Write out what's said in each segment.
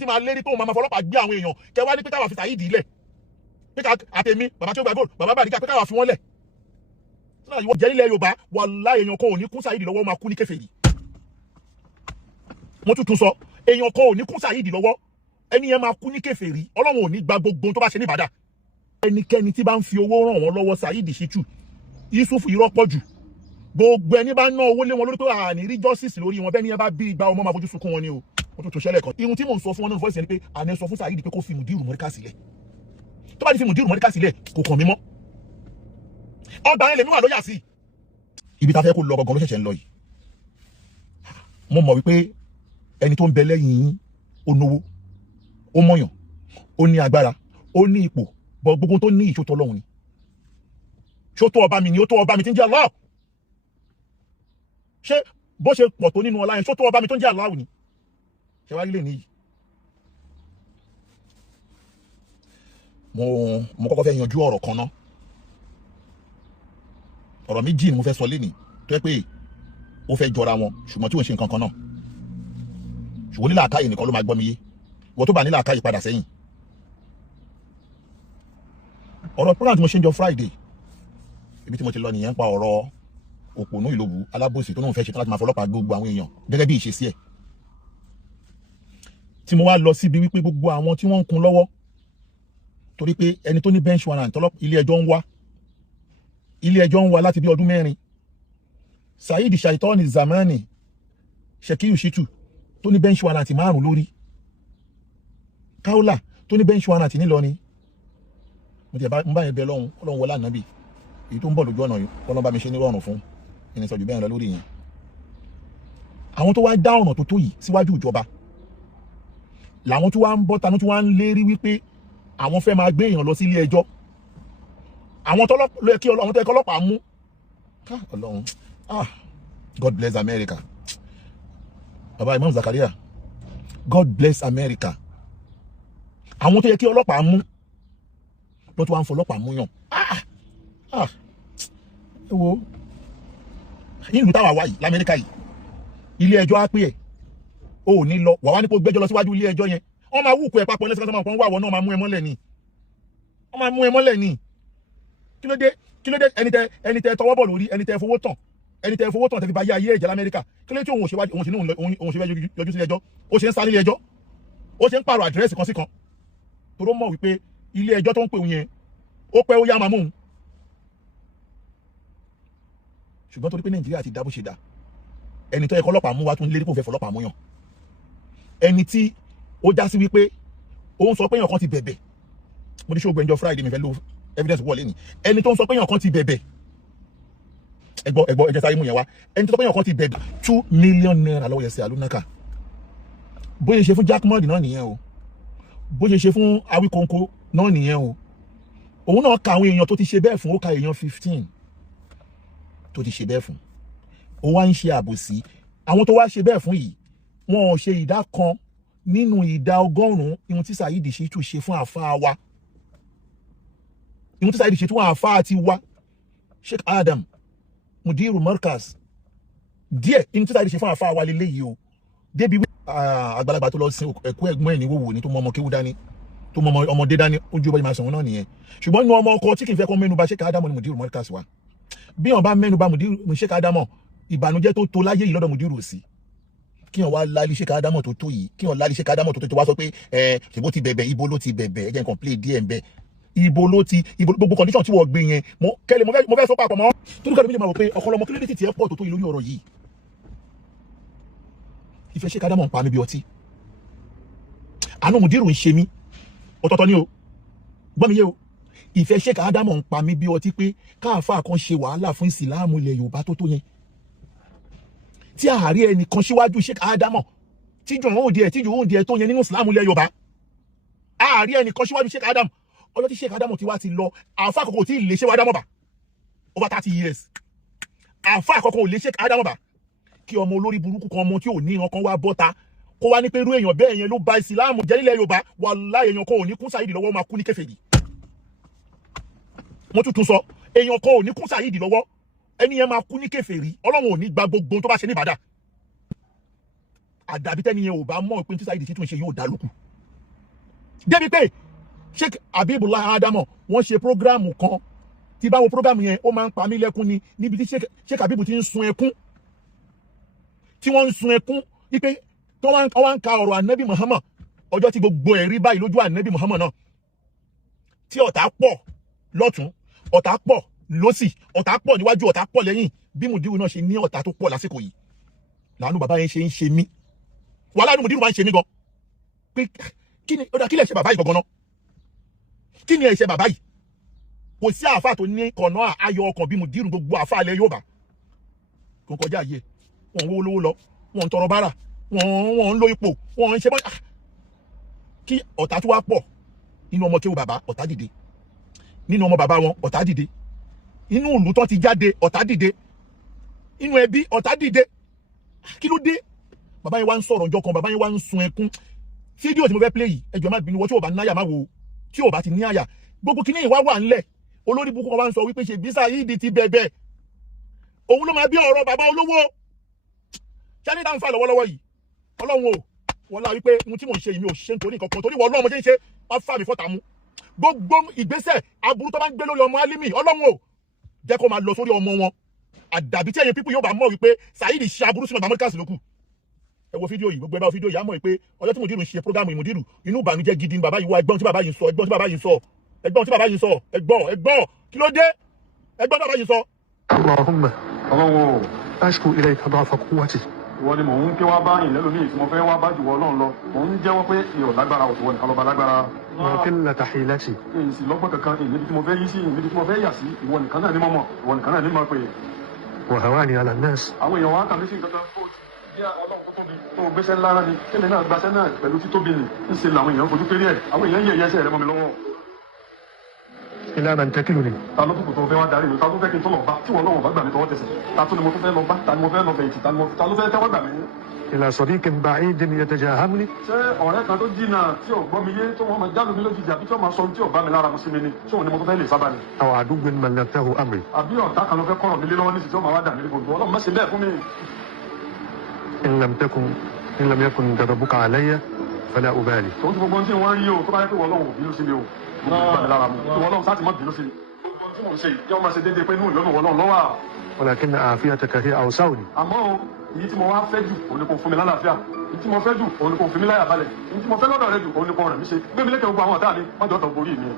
tí máa lérí pé òun máa fọlọ́pàá gbé àwọn èèyàn kẹ wá ní pé káwá fi Saheed ilẹ̀ pé ká àtẹ̀mí bàbá tí ó gba góòlù bàbá Bàrígà pé káwá fi wọ́n lẹ̀ sọ́nà ìwọ jẹ́ nílẹ̀ Yorùbá wàláhì èèyàn kan ò ní kún Saheed lọ́wọ́ máa kú ní kèfèrí mo tún sọ èèyàn kan ò ní kún Saheed lọ́wọ́ ẹni yẹn máa kú ní kèfèrí Ọlọ́run ò ní gba gbogbo tó bá ṣe ní ìbàdà ẹnikẹ́ni tí bá ń fi owó ràn wọ́n lọ́wọ́ Saheed Shittu Yusuf irọ́ pọ̀ jù gbogbo ẹni bá ná owó lé wọn lórí tó àní rí justice lórí wọn bẹ́ẹ̀ ni ẹ bá bí igba ọmọ máa fojú sunkún wọn ni o mo tún ṣẹlẹ̀ kan ihun tí mò ń sọ fún wọn náà voice ni pé àná sọ fún Saheed pé kó fi Mudiru Mọ́ríkà sílẹ̀ tó bá ní fi Mudiru Mọ́ríkà sílẹ̀ kò kàn mí mọ́ ọgbà yẹn lèmi wà lóyà sí ibi tá fẹ́ kó lọ gangan ló ṣẹ̀ṣẹ̀ ń lọ yìí mo mọ̀ wípé ẹni tó ń bẹ lẹ́yìn yín ó náwó ó mọ̀yàn ó ní agbára ó ní ipò bọ̀ gbogbo tó ní ìṣòtọ́ Ọlọ́run ni ṣòtọ́ ọba mi ni ó tó ọba mi tí ń jẹ́ Allah ṣé bó ṣe pọ̀ tó nínú ọlá yẹn ṣòtọ́ ọba mi tó ń jẹ́ Allah ni ṣe wá lílé níyì mo kọ́kọ́ fẹ́ yanjú ọ̀rọ̀ kan náà ọ̀rọ̀ méjì ni mo fẹ́ sọ lénìí tó yẹ pé ó fẹ́ jọra wọn ṣùgbọ́n tí ò ń ṣe nǹkan kan náà ṣùgbọ́n nílà àkáyè nìkan ló máa gbọ́ mi yé wọ́n tó bá nílà àkáyè padà sẹ́yìn ọ̀rọ̀ program tí mo ṣe ń jọ Friday ibi tí mo ti lọ nìyẹn ń pa ọ̀rọ̀ òpònú Ìlòbù alábòsí tó náà fẹ́ ṣe tán láti máa fọlọ́pàá gbogbo àwọn èèyàn gẹ́gẹ́ bí ìṣesí ẹ̀ tí mo wá lọ síbi wípé gbogbo àwọn tí wọ́n ń kun lọ́wọ́ torí pé ẹni tó ní bench warrant ilé ẹjọ́ ń wá láti bí ọdún 4 Saheed Shaitani Zamani Shekiyu Shittu tó ní bench warrant 5 lórí Kaola tó ní bench warrant nílọrin mo tẹ̀ bá yẹn bẹ lọ́hùn Ọlọ́run wọlé ànábì èyí tó ń bọ̀ lójú ọ̀nà yìí Ọlọ́run bá mi ṣe ní rọrùn fún ẹni sọ jù bẹ́ẹ̀ lọ lórí yẹn àwọn tó wá dá ọ̀nà tó tó yìí síwájú ìjọba làwọn tó wá ń bọ́ tanú tó wá ń lérí wípé àwọn fẹ́ máa gbé èèyàn lọ sí ilé ẹjọ́ àwọn tó yẹ kí ọlọ́pàá mú Ọlọ́run God bless America baba Imam Zakaria God bless America àwọn tó yẹ kí ọlọ́pàá mú lọ́tọ́ wá ń fọlọ́pàá mú yàn ẹ wo ìlú táwa wá yìí l'Amẹ́ríkà yìí ilé ẹjọ́ á pé ẹ̀ o ò ní lọ wà wá ní kó gbẹ́jọ́ lọ síwájú ilé ẹjọ́ yẹn wọ́n máa wùkú ẹ̀ papọ̀ lẹ́sẹ̀ kan wà wọ́n náà máa mú ẹ mọ́lẹ̀ ni wọ́n máa mú ẹ mọ́lẹ̀ ni kí ló dé ẹni tẹ tọwọ́ bọ̀ lórí ẹni tẹ fowó tàn tẹ fi bá yé ayé ẹ̀jẹ̀ l'Amẹ́ríkà kí ló dé tí òun ṣe fẹ́ yọjú sí ẹjọ́ ó ṣe ń sá nílé ẹjọ́ ó ṣe ń pààrọ̀ àdírẹ́sì kan sí kan toró mọ̀ wípé ilé ẹjọ́ tó ń pè òun yẹn ó pẹ́ ó yá máa mú un ṣùgbọ́n torí pé Nàìjíríà ti dá bó ṣe dá ẹni tó yẹ kọ́lọ́pàá mú wa tún lérí kò fẹ́ fọlọ́pàá mú yàn ẹni tí ó já sí wípé ó ń sọ pé èèyàn kan ti bẹ̀bẹ̀ mo ní ṣóògbé ẹjọ́ Friday mi fẹ́ lo evidence wọlé ni ẹni tó ń sọ pé èèyàn kan ti bẹ̀bẹ̀ ẹgbọ́ ẹjẹ́ sáré mú yẹn wá ẹni tó sọ pé èèyàn kan ti bẹ̀bẹ̀ 2 million naira lọ́wọ́ Yẹsẹ̀ Alunaka bó ṣe ṣe fún Jackmond náà nìyẹn o bó ṣe ṣe fún Awikonko náà nìyẹn o òun náà ka àwọn èèyàn tó ti ṣe bẹ́ẹ̀ fún ó ka èèyàn 15 tó ti ṣe bẹ́ẹ̀ fún ó wá ń ṣe àbòsí àwọn tó wá ṣe bẹ́ẹ̀ fún yìí wọn ò ṣe ìdá kan nínú ìdá 100 ihun tí Saheed Shittu ṣe fún àfáà wa ihun tí Saheed Shittu fún àfáà ti wa Sheikh Adam Mudiru Markaz díẹ̀ ihun tí Saheed ṣe fún àfáà wa lélẹ́yìí o débi àgbàlagbà tó lọ sin ẹ̀kú ẹ̀gbọ́n ẹ̀ ní wòwò ní tó mọ ọmọ kéwú dání tó mọ ọmọdé dání ojú ọba ìmọ̀ náà nìyẹn ṣùgbọ́n inú ọmọ ọkọ tí kì í fẹ́ kọ́ mẹ́nu bà Sheikh Adam ní Mudiru Markaz wa bí wọn bá mẹ́nu bà Mudiru Sheikh Adam ìbànújẹ́ tó tó láyé yìí lọ́dọ̀ Mudiru sí kí wọn wá láli Sheikh Adam tó tó yìí kí wọn láli Sheikh Adam tó wá sọ pé ṣèbó ti bẹ̀bẹ̀ ibo ló ti bẹ̀bẹ̀ ẹ jẹ́ nǹkan play díẹ̀ ń bẹ̀ ibo gbogbo condition tí wọ́n gbé yẹn mo fẹ́ sọ papọ̀ mọ́ torí kọ́ni méjì máa wò pé ọ̀kọ́lọ́mọ kí ló dé tí ẹ pọ̀ tó yìí lórí ọ̀rọ̀ yìí ìfẹ́ Sheikh Adam ń pa mí bí ọtí àánú Mudiru ń ṣe mí ọ̀tọ̀ọ̀tọ̀ ni o gbọ́ mi yé o ìfẹ́ Sheikh Adam ń pa mí bí ọtí pé káàfà kan ṣe wàhálà fún ìsìláàmù ilẹ̀ Yorùbá tó tó yẹn tí àárí ẹnìkan síwájú Sheikh Adam tíjú òun díẹ̀ tó yẹn nínú ìsìláàmù ilẹ̀ Yorùbá àárí ẹnìkan síwájú Sheikh Adam ọjọ́ tí Sheikh Adam ti wá ti lọ àfà àkọ́kọ́ tí lè Sheikh Adam bá over 30 years àfà àkọ́kọ́ ò lè Sheikh Adam bá kí ọmọ olórí burúkú kan ọmọ tí ò ní ìran kan wá bọ́ta kó wá ní pé irú èèyàn bẹ́ẹ̀ yẹn ló ba ìsìláàmù jẹ́ nílẹ̀ Yorùbá wàláhì èèyàn kan ò ní kún Saheed lọ́wọ́ máa kú ní kèfèrí mo tún sọ èèyàn kan ò ní kún Saheed lọ́wọ́ ẹni yẹn máa kú ní kèfèrí Ọlọ́run ò ní gba gbogbo tó bá ṣe ní ìbàdà àdàbí tẹ́ni yẹn ò bá mọ̀ pé tí Saheed Shittu ṣe yóò dá lókù débi pé Sheikh Habibullah Adamo wọ́n ṣe prógráàmù kan tí báwo prógráàmù yẹn ó máa ń pa mí lẹ́kún ni níbi tí Sheikh Habibu ti ń sun ẹkún tí wọ́n ń sun ẹkún wípé tó wá ń ka ọ̀rọ̀ Ànábì Muhammad ọjọ́ tí gbogbo ẹ̀rí báyìí lójú Ànábì Muhammad náà tí ọ̀tá pọ̀ lọ́tún ọ̀tá pọ̀ lósì ọ̀tá pọ̀ níwájú ọ̀tá pọ̀ lẹ́yìn bí Mudiru náà ṣe ní ọ̀tá tó pọ̀ lásìkò yìí láàánú bàbá yẹn ṣe ń ṣe mí wàhálà ní Mudiru máa ń ṣe mí gan pé kí lè ṣe bàbá yìí gangan náà kí ni ẹ̀ṣẹ̀ bàbá yìí kò sí àáfà tó ní kọ̀nà ayọ̀ ọkàn bí Mudiru gbogbo àáfà alẹ́ Yorùbá kò ń kọjá ayé wọn ń wó lówó lọ wọn ń tọrọ bárà wọn ń lo ipò wọn ń ṣe bọ́ kí ọ̀tá tó wá pọ̀ nínú ọmọ kéwù bàbá ọ̀tá dìde nínú ọmọ bàbá wọn ọ̀tá dìde inú ìlú tó ti jáde ọ̀tá dìde inú ẹbí ọ̀tá dìde kí ló dé bàbá yẹn wá ń sọ̀rọ̀ ọjọ́ kan bàbá yẹn wá ń sun ẹkún fídíò tí mo fẹ́ play yìí ẹjọ́ má bínú wọ́n tí ò bá náyà má wo tí ò bá ti ní àyà gbogbo kíní ìwá wà ńlẹ̀ olórí burúkú kan wá ń sọ wípé ṣe bí Saheed ti bẹ̀bẹ̀ òun ló máa bí ọ̀rọ̀ bàbá olówó ṣáni dáhùn fà lọ́wọ́lọ́wọ́ yìí ọlọ́run o wọ́n lá wípé ohun tí mò ń ṣe yìí mi ò ṣe nítorí nǹkan kan torí wọ́n ọlọ́run mo ṣe ń ṣe wọ́n fà mí fọ́ta mú gbogbo ìgbésẹ̀ aburú tó bá ń gbé lórí ọmọ Alimi ọlọ́run o jẹ́ kó máa lọ sórí ọmọ wọn àdàbí tí ẹ̀yin pípù yóò bá mọ̀ wípé Saheed ṣe aburú sínú Amẹ́ríkà sí lókù ẹ wo fídíò yìí gbogbo ẹ bá fídíò yìí á mọ̀ wípé ọjọ́ tí Mudiru ń ṣe prógámù Mudiru inú ìbànújẹ́ gidi ni bàbá yìí wá ẹgbọ́n tí bàbá yìí sọ ẹgbọ́n kí ló dé ẹgbọ́n tí bàbá yìí sọ. Allahumma ashku ilayka da'fa quwwati. Wọ́n ní mò ń ké wá báyìí lẹ́lòmíì tí mo fẹ́ wá bá jù wọ́n náà lọ mò ń jẹ́wọ́ pé mi ò lágbára òṣùwọ̀n nìkan lọ́ba lágbára. wa qillata hilati. èyí sì lọ́gbọ́n kankan èyí níbi tí mo fẹ́ yí sí èyí níbi tí mo fẹ́ yà sí ìwọ nìkan náà ní mọ́mọ́ ìwọ nìkan náà ní mọ́ pé. wa hawani ala an-nas. àwọn èèyàn wa kà mí sí nǹkan kan tó bí ọlọ́run tó tóbi tó gbéṣẹ́ ńlá ni kéde náà gbaṣẹ́ náà pẹ̀lú títóbi ni ń ṣe làwọn èèyàn fojú kéré ẹ̀ àwọn èèyàn yẹ̀ ẹsẹ̀ rẹ mọ́ mi lọ́wọ́. ila man takiluni. ta ló kù tó fẹ́ wá darí mi ta ló fẹ́ kí n tó lọ bá tí wọn lọ́wọ́ bá gbà mí tọwọ́ tẹsẹ̀ ta tó ni mo tó fẹ́ lọ bá ta ni mo fẹ́ lọ fẹ̀yìntì ta ló fẹ́ tẹ́wọ́ gbà mí. ila sadiqin ba'idin yatajahamuni. ṣé ọ̀rẹ́ kan tó jìnnà tí ò gbọ́ mi yé tó wọ́n máa jáde mi lójijì àbí tí wọ́n máa sọ tí ò bá mi lára mu sí mi ni tí òun ni mo tó fẹ́ lè sábà ni. aw aduwwin mallaktahu amri. àbí ọ̀tá kan ló fẹ́ kọ́rọ̀ mi lé lọ́wọ́ nísìsiyìí tí wọ́n máa wá dà mí ní gbogbo ọlọ́run má ṣe bẹ́ẹ̀ fún mi. in lam yakun ghadabuka alayya fala ubali. tòun ti gbogbo ohun tí wọ́n rí o tó bá yẹ pé wọ́n lọ́wọ́ bínú sí mi o mo ti bá mi lára mu tí wọ́n lọ́wọ́ sáà ti má bínú sí mi. gbogbo tí mò ń ṣe yìí yóò máa ṣe déédéé pé inú ìlọ́nù wọ́n lọ́wọ́ lọ́wọ́. walakin afiyataka hiya awsawni. àmọ́ o èyí tí mo wá fẹ́ jù òun ni kò fún mi lálàáfíà èyí tí mo fẹ́ jù òun ni kò fi mí láyà balẹ̀ èyí tí mo fẹ́ lọ́dọ̀ rẹ jù òun ni kò rẹ̀ mí ṣe gbé mi lékè gbogbo àwọn ọ̀tá mi wọ́n jọ tọ̀ borí mi.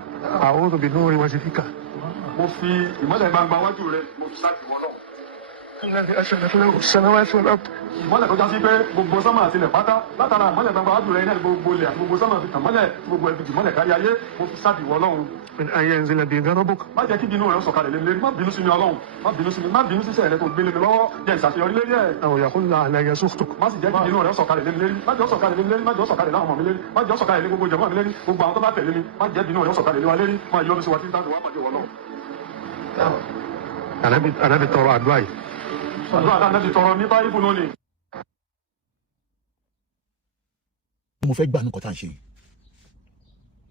a'udhu bi nuri wajhika. mo fi ìmọ́lẹ̀ gbangba wájú rẹ mo fi sáàtì wọ́n náà. alladhi ashrakat lahu as-samawati wal ard. ìmọ́lẹ̀ tó já sí pé gbogbo sánmà àti ilẹ̀ pátá látara ìmọ́lẹ̀ gbangba wájú rẹ iná gbogbo ilẹ̀ àti gbogbo sánmà fi tàn mọ́lẹ̀ gbogbo ẹbí ìmọ́lẹ̀ kárí ayé mo fi sáàtì wọ́n náà. min an yanzila bi ghadabuk. má jẹ́ kí bínú rẹ̀ sọ̀kalẹ̀ lé lérí má bínú sí mi ọlọ́run má bínú sí mi má bínú sísẹ̀ rẹ̀ tó gbélé mi lọ́wọ́ jẹ́ ìṣàṣeyọrí lérí ẹ̀. aw yahulla alayya sukhtuk. má sì jẹ́ kí bínú rẹ̀ sọ̀kalẹ̀ lé mi lérí má jẹ́ ó sọ̀kalẹ̀ lé mi lérí má jẹ́ ó sọ̀kalẹ̀ láwọn ọmọ mi lérí má jẹ́ ó sọ̀kalẹ̀ lé gbogbo jẹ̀mọ́ mi lérí gbogbo àwọn tó bá tẹ̀lé mi má jẹ́ bínú rẹ̀ sọ̀kalẹ̀ lé wa lérí má yọ mi sí wa tí ń dáhùn wá pàdé wọ́n náà. anabi tọrọ àdúrà yìí. àdúrà dáadáa ti tọrọ ní báyìí fún lónìí. mo fẹ́ gbà nǹkan tá à ń ṣe yìí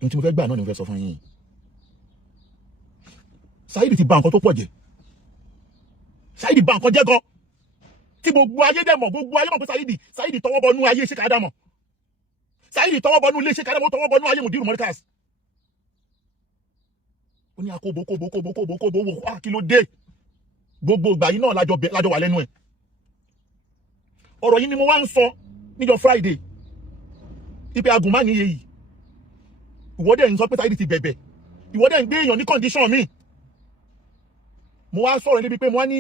ohun tí mo fẹ́ gbà náà ni mo fẹ́ sọ fún yín. Saheed ti bà nǹkan tó pọ̀ jẹ́ Saheed bà nǹkan jẹ́ gan tí gbogbo ayé dẹ̀ mọ̀ gbogbo ayé mọ̀ pé Saheed tọwọ́ bọnú ayé Sheikh Adamo Saheed tọwọ́ bọnú ilé Sheikh Adamo tọwọ́ bọnú ayé Mudiru Markaz ó ní akóbo wò wá kí ló dé gbogbo ìgbà yìí náà lájọ wà lẹ́nu ẹ̀ ọ̀rọ̀ yìí ni mo wá ń sọ níjọ́ Friday ipe agùnmá níye yìí ìwọ́dẹ̀ ń sọ pé Saheed ti bẹ̀bẹ̀ ìwọ́dẹ̀ ń gbé èèyàn ní condition mi mo wá sọ̀rọ̀ níbi pé mo wá ní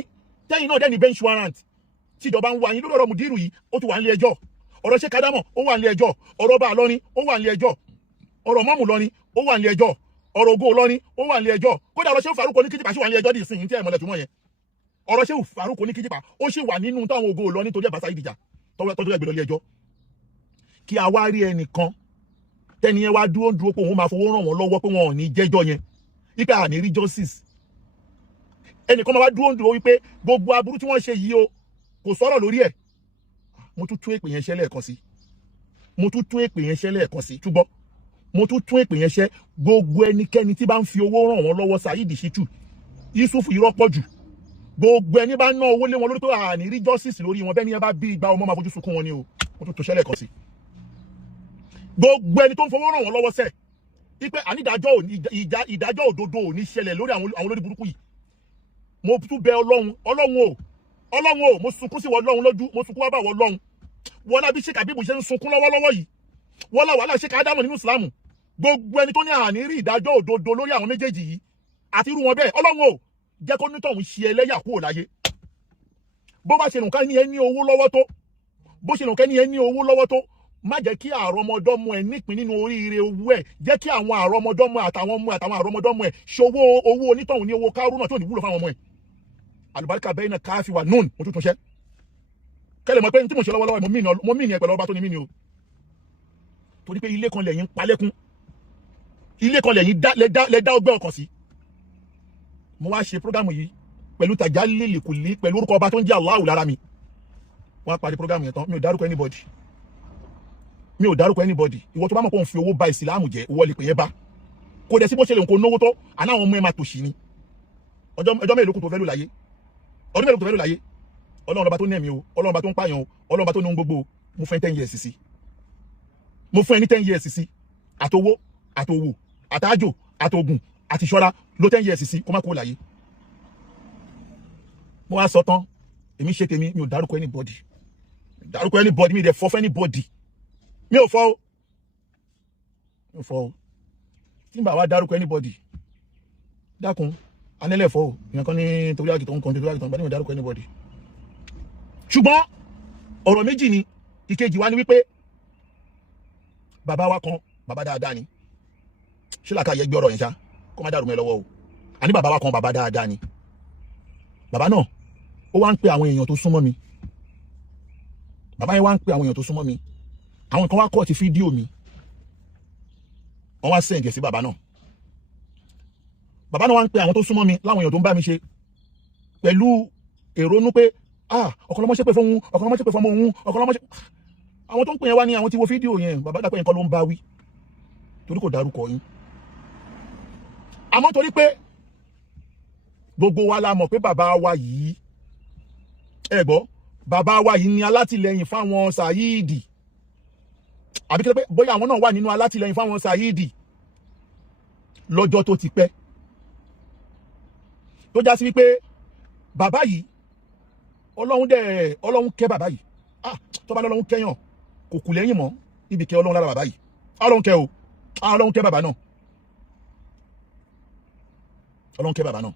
tẹ́yìn náà dẹ́ ní bench warrant tí ìjọba ń wá yín lórí ọ̀rọ̀ Mudiru yìí ó ti wà nílé ẹjọ́ ọ̀rọ̀ Sheikh Adamo ó wà nílé ẹjọ́ ọ̀rọ̀ ọba Ìlọrin ó wà nílé ẹjọ́ ọ̀rọ̀ mọ́mù Ìlọrin ó wà nílé ẹjọ́ ọ̀rọ̀ Ògo Ìlọrin ó wà nílé ẹjọ́ kódà ọ̀rọ̀ Shehu Faruq Oníkíjìpá sì wà nílé ẹjọ́ dì sí tí ẹ̀ mọ̀lẹ̀ túmọ̀ yẹn ọ̀rọ̀ Shehu Faruq Oníkíjìpá ó sì wà nínú táwọn Ògo Ìlọrin tó jẹ́ bá Saheed jà tọ́jú ẹgbẹ̀rún ilé ẹjọ́ kí a wá rí ẹnìkan tẹ́ni yẹn wá dúró pé òun máa fowó ràn wọ́n lọ́wọ́ pé wọn ò ní jẹ́jọ́ yẹn wípé à ní rí justice ẹnìkan máa wá dúró wípé gbogbo aburú tí wọ́n ṣe yìí o kò sọ̀rọ̀ lórí ẹ̀ mo tún tún èpè yẹn ṣẹ́ lẹ́ẹ̀kan sí túbọ̀ mo tún tún èpè yẹn ṣẹ́ gbogbo ẹnikẹ́ni tí bá ń fi owó ràn wọ́n lọ́wọ́ Saheed Shittu Yusuf irọ́ pọ̀ jù gbogbo ẹni bá ná owó lé wọn lórí pé à ní rí justice lórí wọn bẹ́ẹ̀ ni ẹ bá bí igba ọmọ máa fojú sunkún wọn ni o mo tún tún ṣẹ́ lẹ́ẹ̀kan sí gbogbo ẹni tó ń fowó ràn wọ́n lọ́wọ́ sẹ́ ipe ìdájọ́ òdodo ò ní ṣẹlẹ̀ lórí àwọn olórí burúkú yìí. Mo tún bẹ Ọlọ́run o mo sunkún sí wọ Ọlọ́run lójú, mo sunkún wá bá wọ Ọlọ́run wọ́n lábí Sheikh Habeeb ṣe ń sunkún lọ́wọ́lọ́wọ́ yìí wọ́n lá wàhálà Sheikh Adamu nínú Ìsìlámù. Gbogbo ẹni tó ní àní rí ìdájọ́ òdodo lórí àwọn méjèèjì yìí àti irú wọn bẹ́ẹ̀ Ọlọ́run o jẹ́ kó nítọ̀hún ṣe ẹlẹ́yà kúrò láyé. Bó bá ṣe nǹkan ní ẹ ní owó lọ́wọ́ tó bó ṣe nǹkan ní ẹ ní owó lọ́wọ́ tó má jẹ́ kí àrọmọdọ́mọ ẹ nípìn nínú oríire owó ẹ, jẹ́ kí àwọn àrọmọdọ́mọ àtàwọn àrọmọdọ́mọ ẹ ṣòwò owó onítọ̀hún ní owó Kárúnà tó ní wúlò fáwọn ọmọ ẹ. Àlùbáríkà bẹ́ẹ̀ náà káfí wà nùn mo tuntun ṣẹ́ kẹ́lẹ̀ mọ̀ pé tí mo ṣe lọ́wọ́lọ́wọ́ mo mí ni ẹ pẹ̀lú ọba tó ní mí ni o. Torí pé ilé kan lẹ́yìn palẹ́kún, ilé kan lẹ́yìn lẹ dá ọgbẹ́ ọkàn sí. Mo wá ṣe prógámù yìí pẹ̀lú Tajalili Kuli pẹ̀lú orúkọ ọba tó ń jẹ́ Allahu lára mi. Wọ́n á parí prógámù yẹn tán mi ò dárúkọ anybody. Ìwọ tó bá mọ̀ pé òun fi owó ba ìsìlámù jẹ́ owó lè pè é bá kò dẹ̀ sí bó ṣe lè kó náwó tó àná àwọn ọmọ ẹ máa tòṣì ni. Ọjọ́ mélòó kù tó fẹ́ lò láyé, ọdún mélòó kù tó fẹ́ lò láyé. Ọlọ́run ọba tó ní ẹ̀mí o, Ọlọ́run ọba tó ń pààyàn o, Ọlọ́run ọba tó ní ohun gbogbo o. Mo fún ẹ 10 years sí, mo fún ẹ ní 10 years sí, àtowó àtòwò àtàjò àtògùn àti ìṣọ́ra ló 10 years sí kó má kó láyé. Mo wá sọ tán èmi ṣe tèmi, mi ò dárúkọ anybody mi dẹ̀ fọ́ fún anybody, mi ò fọ́ o tí n bá wá dárúkọ anybody dákun anẹ́lẹ̀fọ́ o ìyẹn kan ní torí àgìtàn kan torí àgìtàn bá ní mi dárúkọ anybody. Ṣùgbọ́n ọ̀rọ̀ méjì ni. Ìkejì wa ni wípé bàbá wa kan bàbá dáadáa ni, ṣé làkà yẹ gbé ọ̀rọ̀ yẹn ṣá kó má dàrú mẹ́ lọ́wọ́ o. Àní bàbá wa kan bàbá dáadáa ni. Bàbá náà ó wá ń pe àwọn èèyàn tó súnmọ́ mi, bàbá yẹn wá ń pe àwọn èèyàn tó súnmọ́ mi, àwọn kan wá kọ́ ti fídíò mi wọ́n wá sẹ́ǹdì sí bàbá náà. Bàbá náà wá ń pe àwọn tó súnmọ́ mi láwọn èèyàn tó ń bá mi ṣe pẹ̀lú èrònú pé ọ̀kọ̀lọ́mọṣẹ́ pé fún ọ̀kọ̀lọ́mọṣẹ́ pé fọmọ òun ọ̀kọ̀lọ́mọṣẹ́. Àwọn tó ń pè yẹn wá ní àwọn tí wo fídíò yẹn bàbá dàpẹ́ nǹkan ló ń bá wí torí kò dárúkọ yín. Àmọ́ torí pé gbogbo wa la mọ̀ pé bàbá wa yìí ẹ gbọ́ bàbá wa yìí ni alátìlẹyìn fáwọn Saheed, àbí kí ló pé bóyá àwọn náà wà nínú alátìlẹyìn fáwọn Saheed lọ́jọ́ tó ti pẹ́, tó já sí wípé bàbá yìí Ọlọ́run kẹ́ bàbá yìí. Tó bá lọ́lọ́run kẹ́yàn kò kù lẹ́yìn mọ́ níbi kẹ́ Ọlọ́run lára bàbá yìí. Ọlọ́run kẹ́ o, Ọlọ́run kẹ́ bàbá náà, Ọlọ́run kẹ́ bàbá náà.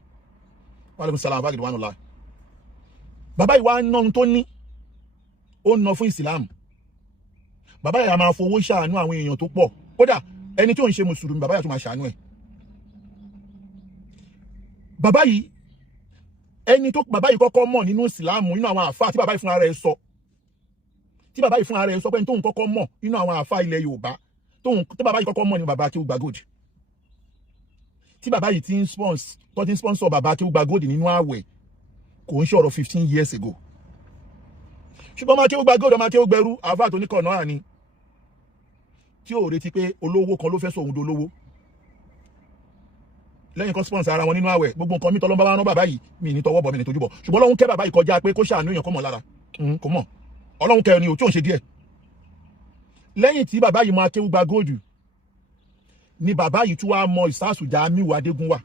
Wa alaikum salaam wa rahmatullah. Bàbá yìí wá ná ohun tó ní ó ná fún Islam. Bàbá yìí a máa fowó ṣàánú àwọn èèyàn tó pọ̀, kódà ẹni tí ò ń ṣe mùsùlùmí bàbá yìí tó máa ṣàánú ẹ̀. Bàbá yìí ẹni tó bàbá yìí kọ́kọ́ mọ̀ nínú Ìsìlámù nínú àwọn àfáà tí bàbá yìí fúnra rẹ̀ sọ, pé ní tóun kọ́kọ́ mọ̀ nínú àwọn àfáà ilẹ̀ Yorùbá tí bàbá yìí kọ́kọ́ mọ̀ ní bàbá Akéwùgbà Gold, tí bàbá yìí ti ń sponsor bàbá Akéwùgbà Gold nínú àwẹ̀ kò ń ṣọ̀rọ̀ 15 years ago. Ṣùgbọ́n ọmọ Akéwùgbà Gold ọmọ Akéwùgbẹ̀rú àfáà tó ní kọ̀ọ̀nà àní tí ò retí pé olówó kan ló fẹ́ sọ òun dolówó lẹ́yìn kan sponsor ara wọn nínú àwẹ̀ gbogbo nǹkan mi tọ́lọ́ bá wá rán bàbá yìí mi ní tọwọ́ bọ̀ mi ní tójú bọ̀. Ṣùgbọ́n Ọlọ́run kẹ́ bàbá yìí kọjá pé kó ṣàánú èèyàn kó mọ̀ lára kò mọ̀. Ọlọ́run kẹ́ ni ò tí ò ń ṣe díẹ̀. Lẹ́yìn tí bàbá yìí mọ Akéwùgbà Gold ni bàbá yìí tún wá mọ Ìsásù Jamiu Adégúnwà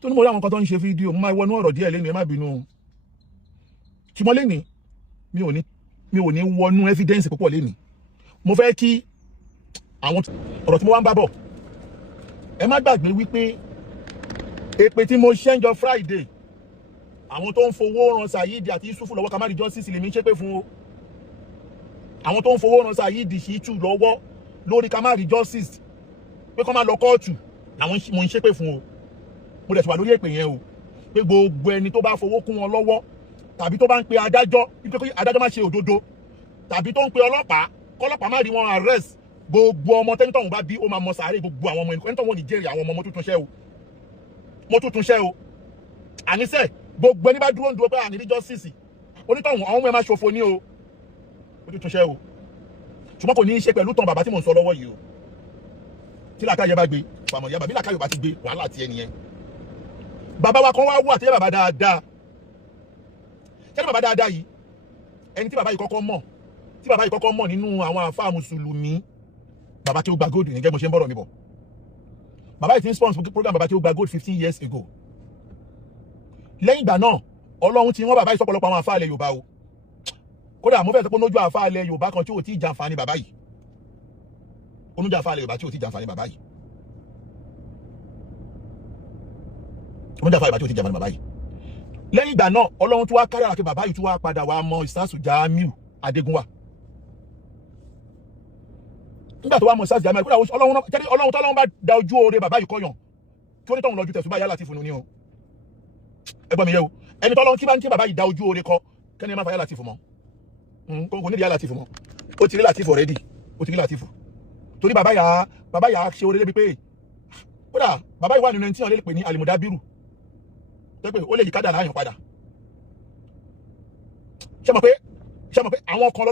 tó ní mo rí àwọn kan tó ń ṣe fídíò mo máa wọnú ọ̀rọ̀ díẹ̀ lẹ́nu ẹ má bínú. Tí mo lẹ́ni mi ò ní wọnú evidence púpọ̀ lẹ́ni. Mo fẹ́ kí àwọn ọ̀rọ̀ tí mo wá ń bá bọ̀ ẹ má gbàgbé wípé èpè tí mo ṣẹ́njọ Friday àwọn tó ń fowó ran Saheed àti Yusufu lọ́wọ́ Kamari Justice lèmi ṣépè fún o. Àwọn tó ń fowó ran Saheed Shittu lọ́wọ́ lórí Kamari Justice pé kó má lọ kóòtù àwọn mo ń ṣépè fún o. Mo dẹ̀ ti wà lórí èpè yẹn o pé gbogbo ẹni tó bá fowó kún wọn lọ́wọ́ tàbí tó bá ń pe adájọ́ wípé kí adájọ́ má ṣe òdodo tàbí tó ń pe ọlọ́pàá kọ́lọ́pàá má rí wọn arrest gbogbo ọmọ tẹ́nitọ́hún bá bí ó máa mọ sàárè gbogbo àwọn ọmọ ẹni tó wọ́n ní jẹ́rìí àwọn ọmọ mo tuntun ṣẹ́ o àníṣe gbogbo ẹni bá dúró ń dúró pé àní rí justice onítọ̀hún àwọn ọmọ ẹ máa ṣòfò ní o mo tuntun ṣẹ́ o ṣùgbọ́n kò ní í ṣe pẹ̀lú tán bàbá tí mò ń sọ lọ́wọ́ yìí o tí làkàyè bá gbé fàmọ̀ ìyá bàbí làkàyè bá ti gbé wàhálà ti ẹni yẹn. Bàbá wa kan wá wú àtẹ́yẹ bàbá dáadáa ṣẹ́ni bàbá dáadáa yìí ẹni tí bàbá yìí kọ́kọ́ mọ̀ nínú àwọn àfáà mùsùlùmí bàbá tí ó gba gold ní gẹ́gẹ́ bó ṣe ń bọ̀rọ̀ mi bọ̀ bàbá yìí ti ń sponsor program bàbá tí ó gba gold 15 years ago lẹ́yìn ìgbà náà Ọlọ́run ti rán bàbá yìí sọ́pọ̀lọpọ̀ àwọn àfáà ilẹ̀ Yorùbá o kódà mo fẹ́ sọ pé lójú àfáà ilẹ̀ Yorùbá kan tí ò tí ì jàǹfààní bàbá yìí onújà àfáà ilẹ̀ Yorùbá tí ò tí ì jàǹfààní bàbá yìí onújà àfáà Yorùbá tí ò tí ì jàǹfààní bàbá yìí lẹ́yìn ìgbà náà Ọlọ́run tún wá kádàrá kí bàbá yìí tún wá padà wá mọ Ìsásù Jamiu Adégúnwà nígbà tó wá mọ Ìsásù Jamiu kódà Ọlọ́run tọ́lọ́run bá da ojú oore bàbá yìí kọyàn tí ó ní tọ́hún lọ́jú tẹ̀sùbá yálà ti fún un ní o ẹgbọ́n mi yẹ o ẹni tọ́lọ́run tí bá ń kí bàbá yìí da ojú oore kọ kẹ́ni ẹ má fa yálà ti fún mọ́ kò ní di yálà ti fún mọ́ ó ti rí Latif already ó ti rí Latif torí bàbá yà ṣe oore débi pé kódà bàbá yìí wà nínú ẹni tí wọ́n lè pè ní Alimudabiru pé ó lè yí kádà láàyàn padà ṣé mọ̀ pé àwọn kan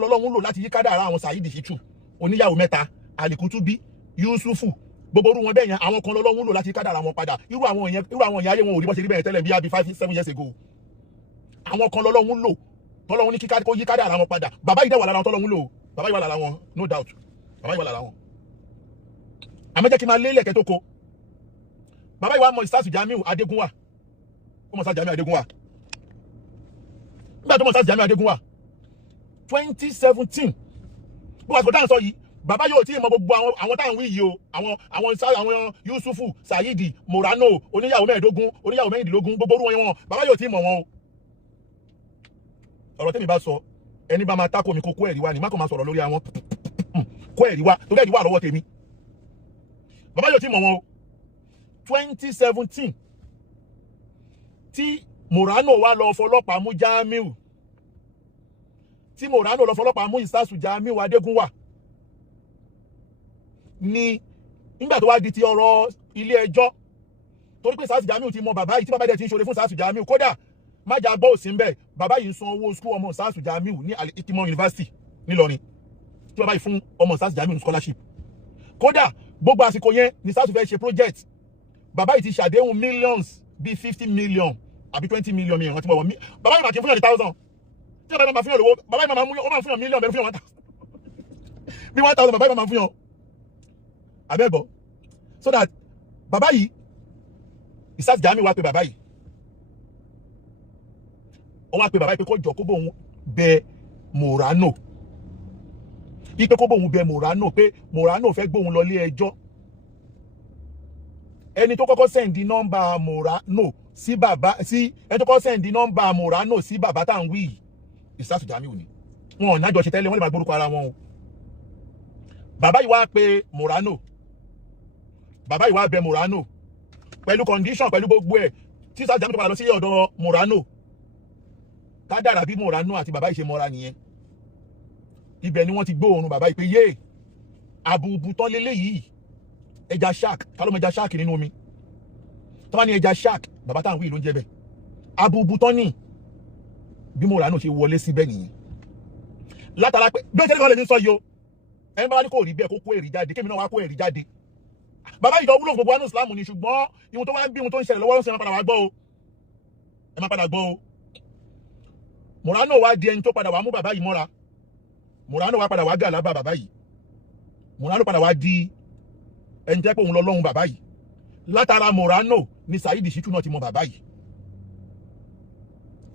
lọ́lọ́run lò láti yí kádà ara àwọn Saheed Shittu oníyàwó mẹ́ta Alikutubi Yusufu gbogbo orú wọn bẹ́ẹ̀ yẹn àwọn kan lọ́lọ́run lò láti yí kádà ara wọn padà irú àwọn èèyàn ayé wọn ò rí bọ́ ṣe rí bẹ́ẹ̀ tẹ́lẹ̀ bí i 5-7 years ago àwọn kan lọ́lọ́run lò tọ́lọ́run ní kó yí kádà ara wọn padà bàbá yìí dẹ̀ wà lára wọn tọ́lọ́run lò bàbá yìí wà lára wọn no doubt bàbá yìí wà lára wọn àmọ́jẹ́ kí n máa lé ilẹ̀kẹ́ tó ko bàbá yìí wá mọ Ìsásù Jamiu Adégúnwà ó mọ Ìsásù Jamiu Adégúnwà nígbà tó mọ Ìsásù Jamiu Adégúnwà 2017 bó wà sọ dáhùn sọ yìí bàbá yóò tí ì mọ gbogbo àwọn táwọn wí yìí o àwọn Yusufu Saheed Morano oníyàwó mẹ́ẹ̀ẹ́dógún oníyàwó mẹ́rìndínlógún gbogbo orú wọn bàbá yóò tí ì mọ wọn o ọ̀rọ̀ tẹ́mi bá sọ ẹni bá máa tákò mi kó ẹ̀rí wá ní má kò máa sọ̀rọ̀ lórí àwọn kó ẹ̀rí wá torí ẹ̀rí wà lọ́wọ́ tèmi bàbá yóò tí ì mọ wọn o 2017 tí Morano wá lọ fọlọ́pàá mú Jamiu tí Morano lọ fọlọ́pàá mú Ìsásù Jamiu Adégúnwà ní nígbà tó wá di ti ọ̀rọ̀ ilé ẹjọ́ torí pé Ìsásù Jamiu ti mọ bàbá yìí tí bàbá dẹ̀ ti ń ṣoore fún Ìsásù Jamiu kódà májà gbọ́ òsì ń bẹ̀ bàbá yìí ń san owó skul ọmọ Ìsásù Jamiu ní Al-Hikmah University nílọrin tí bàbá yìí fún ọmọ Ìsásù Jamiu scholarship kódà gbogbo àsìkò yẹn ní Ìsásù fẹ́ ṣe project bàbá yìí ti ṣàdéhùn millions bíi 50 million àbí 20 million mi ìrántí mọ̀ wọ́n bàbá yìí máa kí fún yàn ní 1000 tí bàbá yìí máa fún yàn lówó bàbá yìí máa fún yàn million bẹ̀rẹ̀ fún yàn 1000 bí 1000 bàbá yìí máa fún yàn abẹ́bọ̀ so that bàbá yìí Ìsásù Jamiu wá pé bàbá yìí ó wá pé bàbá yìí pé kó jọ kó bóun bẹ Morano ipe kó bóun bẹ Morano pé Morano fẹ́ gbóun lọ ilé ẹjọ́ ẹni tó kọ́kọ́ sẹ́ndì nọ́mbà Morano sí bàbá sí ẹni tó kọ́kọ́ sẹ́ndì nọ́mbà Morano sí bàbá tá à ń wí Ìsásù Jamiu ni wọn ò nájọ ṣe tẹ́lẹ̀ wọ́n lè máa gbórúkọ ara wọn o bàbá yìí wá pé Morano bàbá yìí wá bẹ Morano pẹ̀lú condition pẹ̀lú gbogbo ẹ̀ tí Ìsásù Jamiu tó padà lọ sí ọ̀dọ̀ Morano kádàrá bí Morano àti bàbá yìí ṣe mọ́ra nìyẹn ibẹ̀ ni wọ́n ti gbóòórùn bàbá yìí pé yé àbùbù tán lélẹ́yìí ẹja shark kálọ́mọ ẹja shark nínú omi tó bá ní ẹja shark bàbá táwọn wí ló ń jẹ́ bẹ́ẹ̀ àbùbù tán ní bí Morano ṣe wọlé síbẹ̀ nìyẹn látara pé bí ó ṣe ní kan lè ní sọ yìí o ẹni bá ní kò rí bẹ́ẹ̀ kó kó èrì jáde kémi náà wá kó èrì jáde bàbá ìjọ wúlò gbogbo anú Islam ni ṣùgbọ́n ihun tó wá ń bí ihun tó ń ṣẹlẹ̀ lọ́wọ́ ń ṣe máa padà wá gbọ́ o ẹ máa padà gbọ́ o Morano wá di ẹni tó padà wá mú bàbá yìí mọ́ra Morano wá padà wá gà lábà bàbá yìí Morano padà wá di ẹni tẹ́ pé òun lọ́lọ́run bàbá yìí látara Morano ni Saheed Shittu náà ti mọ bàbá yìí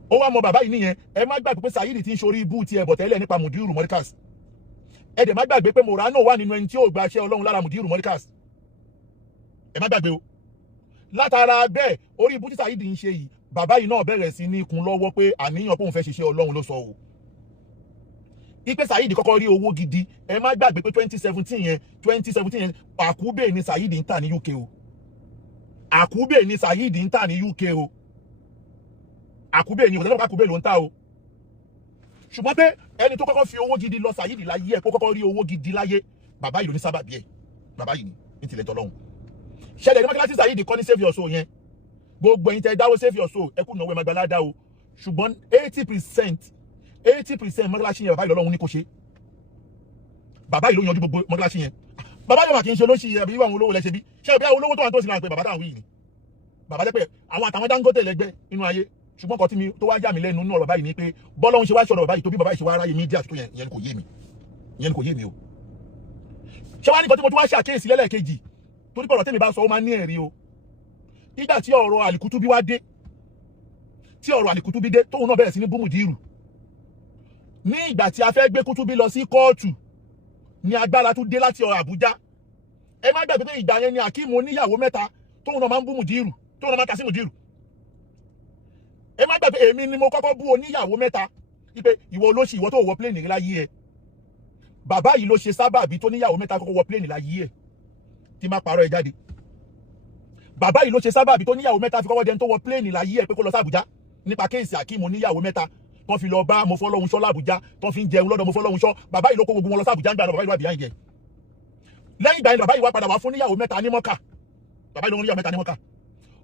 ó wá mọ bàbá yìí nìyẹn ẹ má gbàgbé pé Saheed ti ń ṣorí ibú ti ẹ̀bọ̀ tẹ́lẹ̀ nípa Mudiru Morikas ẹ dẹ̀ má gbàgbé pé Morano wà nínú ẹni tí ó gba iṣẹ́ Ọlọ́run lára Mudiru Morikas ẹ má gbàgbé o látara bẹ́ẹ̀ orí ibú tí Saheed ń ṣe yìí bàbá yìí náà bẹ̀rẹ̀ sí ní kun lọ́wọ́ pé àníyàn pé òun fẹ́ ṣiṣẹ́ Ọlọ́run ló sọ o ipe Saheed kọ́kọ́ rí owó gidi ẹ má gbàgbé pé 2017 yẹn àkúbè ni Saheed ń tà ní UK o àkúbè ni Saheed ń tà ní UK o àkúbè ni òtẹ́lẹ̀ àkúbè ló ń tà o ṣùgbọ́n pé ẹni tó kọ́kọ́ fi owó gidi lọ Saheed láyé ẹ̀ kó kọ́kọ́ rí owó gidi láyé bàbá yìí ló ní sábàbí ẹ̀ bàbá yìí ní tilẹ̀ tọ́lọ́hún ṣẹlẹ̀ ní mọ́kànlá Saheed kọ́ ní save your soul yẹn gbogbo ẹ̀yin tẹ́ dáwó save your soul ẹ kú náwó ẹ máa gbalá dá o ṣùgbọ́n 80% mọ́kànlá yẹn bàbá yìí lọ́lọ́run ní kó ṣe bàbá yìí ló yanjú gbogbo mọ́kànlá yẹn bàbá yìí mà kì í ṣe olóṣì àbí àwọn olówó lẹ́ṣẹ̀ bí ṣé bí àwọn olówó tó wà tó sì láǹpẹ́ bàbá táwọn wí ni bàbá jẹ́ pé àwọn àtàwọn Dangote lẹ́gbẹ́ inú ayé ṣùgbọ́n kan tí mi tó wá yà mí lẹ́nu nínú ọ̀rọ̀ bàbá yìí ni pé bọ́lọ́run ṣe wá ṣọ̀rọ̀ bàbá yìí tó bí bàbá yìí ṣe wá ráyè mídíà tó yẹn kò yé mi o ṣé wàá ní nǹkan tí mo tún wá ṣàkíyèsí lẹ́lẹ́kejì torí pé ọ̀rọ̀ tẹ́mi bá sọ ó máa ní ẹ̀rí o. Nígbà tí ọ̀rọ̀ Alikutubi wá dé, tí ọ̀rọ̀ Alikutubi dé tóun náà bẹ̀rẹ̀ sí ní bú Mudiru, ní ìgbà tí a fẹ́ gbé Kutubi lọ sí kóòtù ní agbára tún dé láti Àbújá. Ẹ má gbàgbé pé ìgbà yẹn ni Akeem oníyàwó mẹ́ta tóun náà máa ń bú Mudiru, tóun náà máa ń ta sí Mudiru. Ẹ má gbàgbé èmi ni mo kọ́kọ́ bú oníyàwó mẹ́ta wípé ìwọ olóṣì, ìwọ tó wọ pléènì láyé ẹ. Bàbá yìí ló ṣe sábàbí tó níyàwó mẹ́ta kọ́kọ́ wọ pléènì láyé ẹ, tí má parọ́ ẹ jáde. Bàbá yìí ló ṣe sábàbí tó níyàwó mẹ́ta fi kọ́kọ́ dẹni tó wọ pléènì láyé ẹ pé kó lọ sí Àbújá nípa kéèsì Akeem oníyàwó mẹ́ta tó fi lọ bá Mofọ́lọ́hunṣọ́ l'Àbújá tó fi ń jẹun lọ́dọ̀ Mofọ́lọ́hunṣọ́. Bàbá yìí ló kó gbogbo wọn lọ sí Àbújá ń gbà lọ, bàbá yìí wà bíyà ìjẹ. Lẹ́yìn ìgbà yẹn bàbá yìí wá padà wá fún níyàwó mẹ́ta ní Mọ́kà. Bàbá yìí ló ń níyàwó mẹ́ta ní Mọ́kà.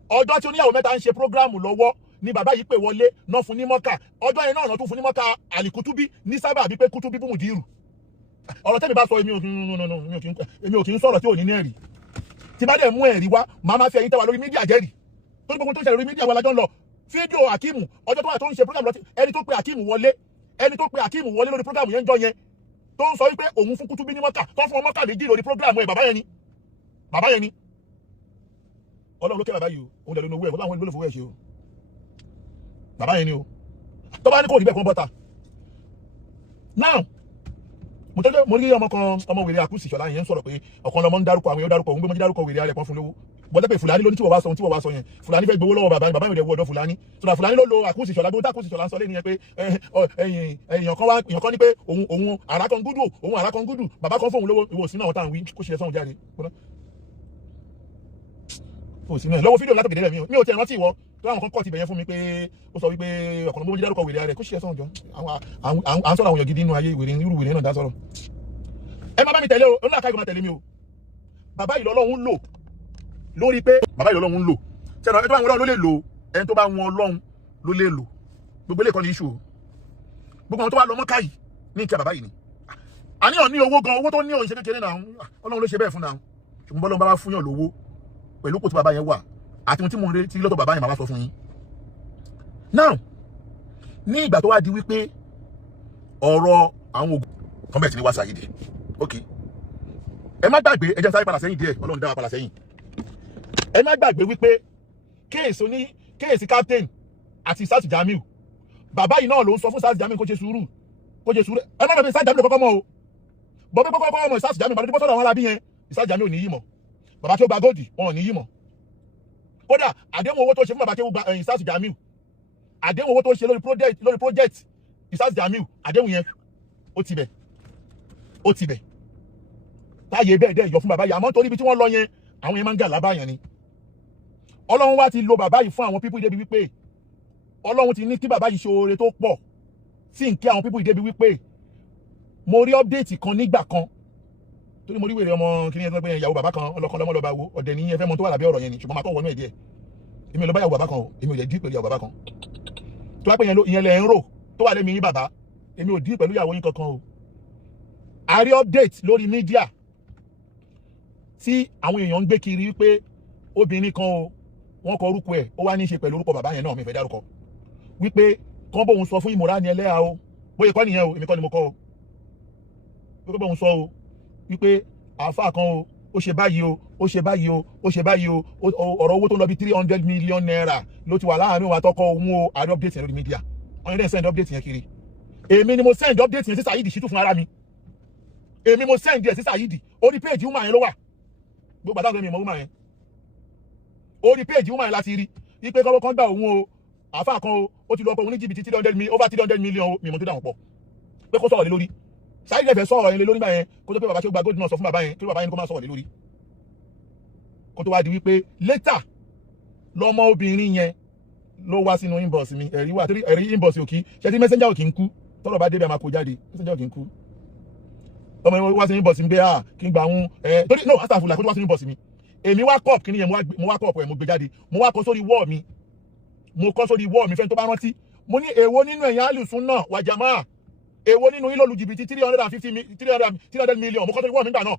Ọjọ́ tí oníyàwó mẹ́ta ń ṣe prógráàmù lọ́wọ́ ni bàbá yìí pè wọlé náà fún ní Mọ́kà. Ọjọ́ yẹn náà tún fún ní Mọ́kà Alikutubi ní sábàbí pé Kutubi bú Mudiru. Ọ̀rọ̀ tẹ́mi bá sọ èmi ò kì í sọ̀rọ̀ tí ò ní ní ẹ̀rí. Tí bá dẹ̀ mú ẹ̀rí wá, màá máa fi ẹ̀yin tẹ́wà lórí mídíà jẹ́rìí. Tó ní gbogbo tó ń ṣẹlẹ̀ lórí mídíà wa lájọ́ ń lọ. Fídíò Akeem ọjọ́ tó wà tó ń ṣe prógráàmù lọ, ẹni tó pe Akeem wọlé lórí prógráàmù yẹn ń jọ yẹn tó ń sọ wípé òun fún Kutubi ní Mọ́kà, tó fún Mọ́kà méjì lórí prógráàmù ẹ̀. Bàbá yẹn ni Ọlọ́run ló kẹ́ bàbá yìí o, òun dẹ̀ ló ní owó ẹ̀, bàbá àwọn ìlú fowó ẹ̀ ṣe o. Bàbá yẹn ni o. Tó bá ní kò ní bẹ́ẹ̀ kó bọ́ta. Now mo rí ọmọ wèrè Akusi Ṣọlá yẹn ń sọ̀rọ̀ pé ọ̀kan lọmọ ń dárúkọ àwọn èèyàn dárúkọ òun gbé mọ́jú dárúkọ wèrè alẹ́ kan fún lówó. Bọ́dẹ́ pé Fùlàní ló ní tí wọ́n wá sọ yẹn. Fùlàní fẹ́ gbowó lọ́wọ́ bàbá yẹn wọ̀ ọ̀dọ̀ Fùlàní. Sọ̀rọ̀ Fùlàní ló lo Akusi Ṣọlá gbé Akusi Ṣọlá ń sọ lé nìyẹn pé èèyàn kan ní pé òun àràkàn gúdù bàbá kan fóun lówó ìwò sínú àwọn táwọn wí kó ṣe sọ́hun jáde. Lọ́wọ́ fídíò látọ̀ gẹ̀dẹ̀ mi ò tẹ̀ rántí ìwọ tó àwọn kan kọ́ ti bẹ̀yẹn fún mi pé ó sọ wípé ọ̀kan ló mọ́ dárúkọ wèrè rẹ̀ kó ṣe sọ́hun jọ. À ń sọ̀rọ̀ àwọn èèyàn gidi nínú ayé irú wèrè náà dá sọ̀rọ̀. Ẹ má bá mi tẹ̀lé o, ó ní àkáyọ̀ máa tẹ̀lé mi o. Bàbá yìí lọ́lọ́run lò lórí pé bàbá yìí lọ́lọ́run lò. Ṣẹ̀dọ̀ ẹni tó bá wọn Ọlọ́run ló lè lò, ẹni tó bá wọn Ọlọ́run ló lè lò. Gbogbo ilé kan ní iṣu o. Gbogbo àwọn tó wá lọ Mọ́kà yìí ní ìkẹ́ bàbá yìí ni. Àníyàn ní owó gan, owó tó ní òun ṣe kékeré náà. Ọlọ́run ló ṣe bẹ́ẹ̀ fún náà. Ṣùgbọ́n bọ́lọ́run bá wá fún yàn lówó pẹ̀lú kò tí bàbá yẹn wà àti ohun tí mo ń retí lọ́dọ̀ bàbá yẹn máa wá sọ fún yín. Now ní ìgbà tó wá di wípé ọ̀rọ̀ àwọn ògùn kan bẹ̀rẹ̀ sí ní wá Saheed. Okay, ẹ má gbàgbé, ẹ jẹ́ sáré padà sẹ́yìn díẹ̀, Ọlọ́run dá wa padà sẹ́yìn. Ẹ má gbàgbé wípé kéèsì captain àti Sars Jamiu, bàbá yìí náà ló ń sọ fún Sars Jamiu kó ṣe sùúrù. Ẹ má gbàgbé Sars Jamiu kọ́kọ́ mọ́ o. Bọ́ pé kọ́kọ́ ọmọ Sars Jamiu bàbá tó sọ̀rọ̀ àwọn alábí yẹn, Sars Jamiu ò ní yí mọ́. Bàbá tí ó gba góòdì wọn ò ní yí mọ́. Kódà àdéhùn owó tó ṣe fún bàbá tí ó gba Sars Jamiu, àdéhùn owó tó ṣe lórí project Sars Jamiu, àdéhùn yẹn ó ti bẹ̀. Táyé bẹ́ẹ̀ dẹ́ yọ fún bàbá yìí, àmọ́ torí ibi tí wọ́n lọ yẹn àwọn yẹn máa ń gà lábá yẹn ni. Ọlọ́run wá ti lo bàbá yìí fún àwọn pípù ìdébi wípé Ọlọ́run ti ní kí bàbá yìí ṣe oore tó pọ̀ sí nkí àwọn pípù ìdébi wípé mo rí update kan nígbà kan torí mo rí wèrè ọmọ kí ni ẹgbẹ́ ìyàwó bàbá kan ọlọ́kan lọ́mọ lọ́ba wo ọ̀dẹ̀ ní ẹfẹ́ mọ tó wà lábẹ́ ọ̀rọ̀ yẹn ni, ṣùgbọ́n máa kọ́ wọnú ẹ̀ díẹ̀. Èmi ò lọ bá ìyàwó bàbá kan o, èmi ò lè dí pẹ̀lú ìyàwó bàbá kan tó wá pé ìyẹn lẹ̀ ń rò tó wà lẹ́mi yín bàbá, èmi ò dí pẹ̀lú ìyàwó yín kankan o. A rí update lórí mídíà tí àwọn èèyàn ń gbé kiri wípé obìnrin kan o, wọ́n kọ orúkọ ẹ̀, ó wá ní í ṣe pẹ̀lú orúkọ bàbá yẹn náà, mi fẹ́ dárúkọ, wípé kán bóun sọ fún ìmọ̀ra ni ẹlẹ́yà o, bóyá kọ́ nìyẹn o, èmi kọ́ ni mo kọ́ o, wípé bóun sọ o wípé àáfàá kan o, ó ṣe báyìí o, ó ṣe báyìí o, ó ṣe báyìí o, ọ̀rọ̀ owó tó lọ bí 300 million naira ló ti wà láàárín òun àtọkọ òun o. Àrí update yẹn lórí mídíà, wọ́n yẹn dẹ́n send update yẹn kiri. Èmi ni mo send update yẹn sí Saheed Shittu fún ara mi. Èmi mo send ẹ̀ sí Saheed, orí page woman yẹn ló wà. Gbogbo àtàwọn èmi mọ̀ woman yẹn, orí page woman yẹn láti rí wípé kọ́kọ́ kan gbà òun o, àáfàá kan o, ó ti lọ pé òun ní jìbìtì over 300 million o, mi mọ̀ tó dà wọ́n pọ̀ pé kó sọ̀rọ̀ lé lórí. Saheed fẹ́ sọ̀rọ̀ yẹn lé lórí báyẹn kó tó pé bàbá tí ó gba gold náà sọ fún bàbá yẹn kí bàbá yẹn kó máa sọ̀rọ̀ lé lórí, kó tó wá di wípé later lọ́mọ obìnrin yẹn ló wá sínú inbox mi. Ẹ̀rí wà torí ẹ̀rí inbox òkì ṣe tí messenger òkì ń kú tọ́rọ̀ bá débẹ̀ àmà kó jáde, messenger òkì ń kú. Ọmọ yẹn wá sínú inbox mi pé kí n gbà wọn torí no astagfirullah kó tó wá sínú inbox mi. Èmi wá kọ́ọ̀pù kí ni yẹn mo wá kọ́ọ̀pù ẹ̀ mo gbé jáde, mo wá kọ́ sórí wall mi, fẹ́ni tó bá rántí, mo ní èwo nínú ẹ̀yin Ahlus-Sunnah wal Jama'ah, èwo nínú yín ló lu jìbìtì 300 million, mo kọ́ sórí wall mi gbà náà,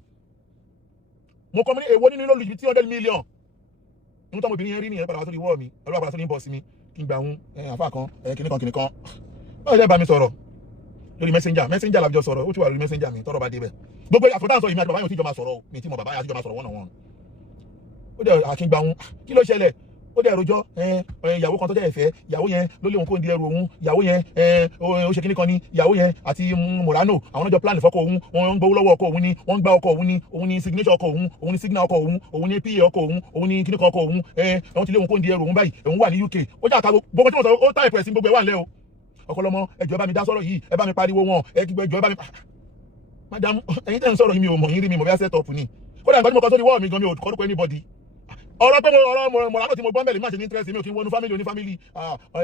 mo kọ́ mo ní èwo nínú yín ló lu jìbìtì 300 million. Nígbà tó obìnrin yẹn rí nìyẹn padà wá sórí wall mi, ọlọ́wọ́ padà sórí inbox mi kí n gbà wọn àfáà kan kìnìkan báwo lẹ́ bá mi sọ̀rọ̀. lórí messenger làbíjọ sọ̀rọ̀ ó ti wà lórí messenger mi tọ́rọ̀ bá débẹ̀ gbogbo àfọ̀tán sọ ìmí àti bàbá yóò tíjọ máa sọ̀rọ̀ mi tí mo bàbá yà tíjọ máa sọ̀rọ̀ wọ́n ó dẹ̀ àkíngbà wọn kí ló ṣẹlẹ̀ ó dẹ̀ rojọ́ ìyàwó kan tó jẹ́ ìfẹ́ ìyàwó yẹn ló léwu kó ń di ẹrù òun ìyàwó yẹn ó ṣe kíní kan ní ìyàwó yẹn àti Morano àwọn ọjọ́ plan fọ́kọ òun wọ́n ń gbowó lọ́wọ́ ọkọ òun ni wọ́n ń gbá ọkọ òun ni signature ọkọ òun ni signal ọkọ òun ni PA ọkọ òun ni kíní kan ọkọ òun wọ́n ti léwu kó ń di ẹrù òun báyìí òun wà ní UK ó jà ká gbogbo tí mo sọ ó táì pẹ̀sì gbogbo ẹ̀ wà nílẹ̀ o ọ̀kọ̀lọ́mọ ẹjọ́ ẹ bá mi dá sọ̀rọ̀ yìí ẹ bá mi pariwo wọn ẹjọ́ ẹ bá mi madam ẹ̀yin tẹ́ ń sọ̀rọ̀ yìí mi ò mọ̀ yín rí mi mọ̀ bí a set up ni kódà nǹkan tí mo kọ́ sórí wọ́ọ̀ mi gan mi ò kọ́ anybody ọ̀rọ̀ pé ọ̀rọ̀ Morano tí mo gbọ́ mẹ́lẹ̀ má ṣe ní interest mi ò kí n wọnú family oní family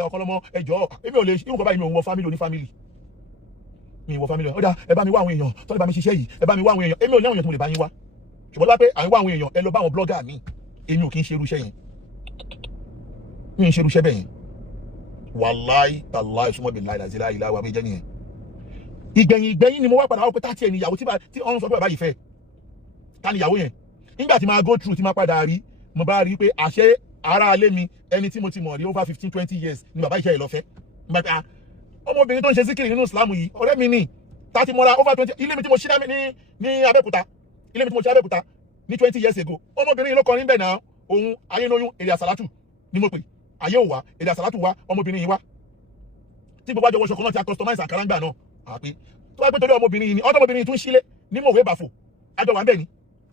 ọ̀kọ̀lọ́mọ ẹjọ́ èmi ò lè ṣe ìwọ̀n báyìí mi ò wọ family oní family mi wọ family ọ̀dà ẹ bá mi wá àwọn èèyàn tó lè bá mi ṣiṣẹ́ yìí ẹ bá mi wá àwọn èèyàn èmi ò ní àwọn èèyàn tó lè bá yín wá ṣùgbọ́n lápẹ́ àwọn wá àwọn èèyàn ẹ lọ bá àwọn blogger mi èmi ò kí ń ṣe irú iṣẹ́ yẹn mi ń ṣe irú iṣẹ́ bẹ́ẹ̀ yẹn wàláì tàláì súnmọ́ bí láì láì láì láì wà mí jẹ́ nìyẹn ìgbẹ̀yìn ni mo wá padà wá pé tá tiẹ̀ níyàwó tí ọ̀run sọ pé bàbá yìí fẹ́ ta níyàwó yẹn nígbà tí máa go through tí máa padà rí mo bá rí pé àṣẹ ara alé mi ẹni tí mo ti mọ̀ rí over 15-20 years ni bàbá ìṣẹ́ ìlọ́fẹ́ nígbà pé ọmọbìnrin tó ń ṣe síkìrì nínú Islam yìí ọ̀rẹ́ mi ní tá ti mọ́ra over 20 ilé mi tí mo ṣí ní Abẹ́òkúta ilé mi tí mo ṣí Abẹ́òkúta ní 20 years ago ọmọbìnrin yìí ló kọrin bẹ́ẹ̀ náà òun ayénoyún èrè àsàlátù ni mo pè ayé ò wá èrè àsàlátù wá ọmọbìnrin yìí wá tí gbogbo àjọ wọṣọ kan náà ti a customize àkàrà ńgbà náà àpé tó wá pé torí ọmọbìnrin yìí ni ọmọbìnrin yìí tún sílé ní mọ̀wé bàfò àjọ wà ń bẹ̀ ni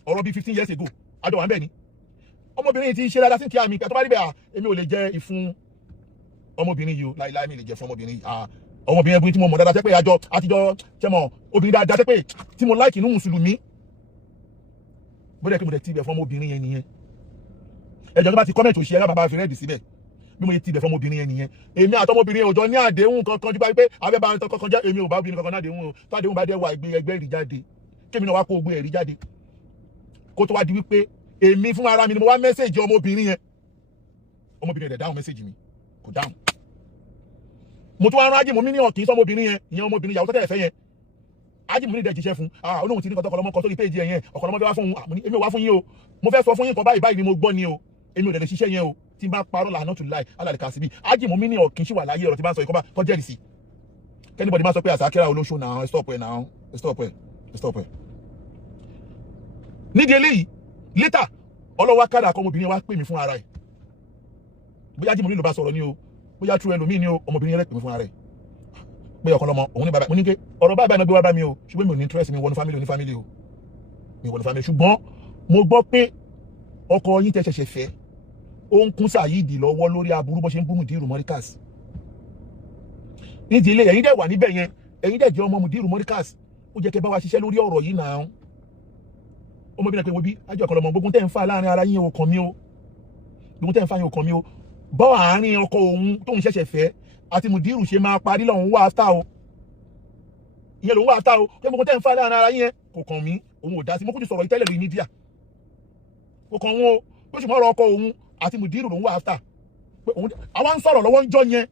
ọ̀rọ̀ bíi 15 years ago àjọ wà ń bẹ̀ ni ọmọbìnrin yìí ti ṣe dáadáa sí ti àmì tó bá rí bẹ́ẹ̀ èmi ò lè jẹ ìfun ọmọbìnrin yìí o láìláì mi lè jẹ fún ọmọbìnrin yìí ọmọbìnrin ẹbí tí mo mọ̀ dáadáa tẹ́ pé àtijọ́ tẹ́mọ̀ obìnrin dáadáa tẹ́ pé tí mo láìkì inú mùsùlùmí bóde kí mo dẹ̀ ti ibẹ̀ fún ọmọbìnrin yẹn nìyẹn ẹjọ́ tó bá ti kọ́mẹ̀tì òṣìṣẹ́ bàbá fi rẹ́ẹ̀dì síbẹ̀ bí mo ti ibẹ̀ fún ọmọbìnrin yẹn nìyẹn èmi àtọmọbìnrin òjò ní àdéhùn kankan jùlọ pé abẹ́bá kankan jẹ́ èmi ò bá obìnrin kankan náàdéhùn o tó àdéhùn bá dé wà ẹgbẹ́ ìrì jáde kémi náà wá kó gbé ẹ̀rí jáde kó tó wá di wípé èmi fún ara mi ni mo wá mẹ́sẹ̀jì ọmọbìnrin yẹn ọmọbìnrin rẹ̀ dáhùn mẹ́sẹ̀jì mi kò dáhùn mo tún wá rán ájì mo mí ní ọ̀kì sọmọbìnrin yẹn ìyẹn ọmọbìnrin ìyàwó tó tẹ̀lé fẹ́ yẹn ájì mo ní ìdẹ̀ jíṣẹ́ fún olóhùn ti ní kọ́tọ́kọ́lọ́mọ kọ́ sórí péjì ẹ̀ yẹn ọ̀kọ́lọ́mọ fẹ́ wá fún un èmi ò wá fún yín o mo fẹ́ sọ fún yín kan báyìí ni mo gbọ́ ni o èmi ò dẹ̀ lè ṣiṣẹ́ yẹn o tí n bá parọ́ làánà tún láì alàlẹ́ kà sí bí ájì mo mí ní ọ̀kì ṣì wà láyé ọ̀rọ̀ tí bá ń sọ ìkọ́ bá tó jẹ́rìí sí kẹ́nìbọ̀dì máa sọ pé àsàkírà olóṣù náà stop ẹ̀ nídìí eléyìí later ọlọ́wọ́ kára akọ ọmọbìnrin wa pè mí fún ara ẹ̀ bóyá jí mo nílò bá sọ̀rọ̀ ní o bóyá true ẹlòmíì ní o ọmọbìnrin rẹ̀ pè mí fún ara ẹ̀ pé ọ̀kọ̀lọ́mọ òun ní bàbá mo ní ké ọ̀rọ̀ báyìí náà gbé wá bá mi o ṣùgbọ́n mi ò ní interest mi wọnú family oní family o mi wọnú family ṣùgbọ́n mo gbọ́ pé ọkọ yín tẹ́ ṣẹ̀ṣẹ̀ fẹ́ ó ń kún Saheed lọ́wọ́ lórí aburú bó ṣe ń bú Mudiru Morikas nídìí ilé ẹ̀yin dẹ̀ wà níbẹ̀ yẹn ẹ̀yin dẹ̀ jẹ́ ọmọ Mudiru Morikas ó jẹ́ kẹ́ bá wa ṣiṣẹ́ lórí ọ̀rọ̀ yìí náà ọmọbìnrin pé wo bí ajọ ọ̀kọ̀lọ́mọ gbogbo tẹ́ ń fà láàrin ara yín ò kàn mí o gbogbo tẹ́ ń fà yín ò kàn mí o bọ́ àárín ọkọ òun tóun ṣẹ̀ṣẹ̀ fẹ́ àti Mudiru ṣe máa parí lọ́hùn wá áfítà o ìyẹn lòun wá áfítà o pé gbogbo tẹ́ ń fà láàrin ara yín kò kàn mí òun ò dá sí mo kú ti sọ̀rọ̀ ìtẹ́lẹ̀ lórí mídíà kò kàn wọn o pé ṣùgbọ́n ọ̀rọ̀ ọkọ òun àti Mudiru lòun wá áfítà pé òun àwọn ń sọ̀rọ̀ lọ́wọ́ ń jọ yẹn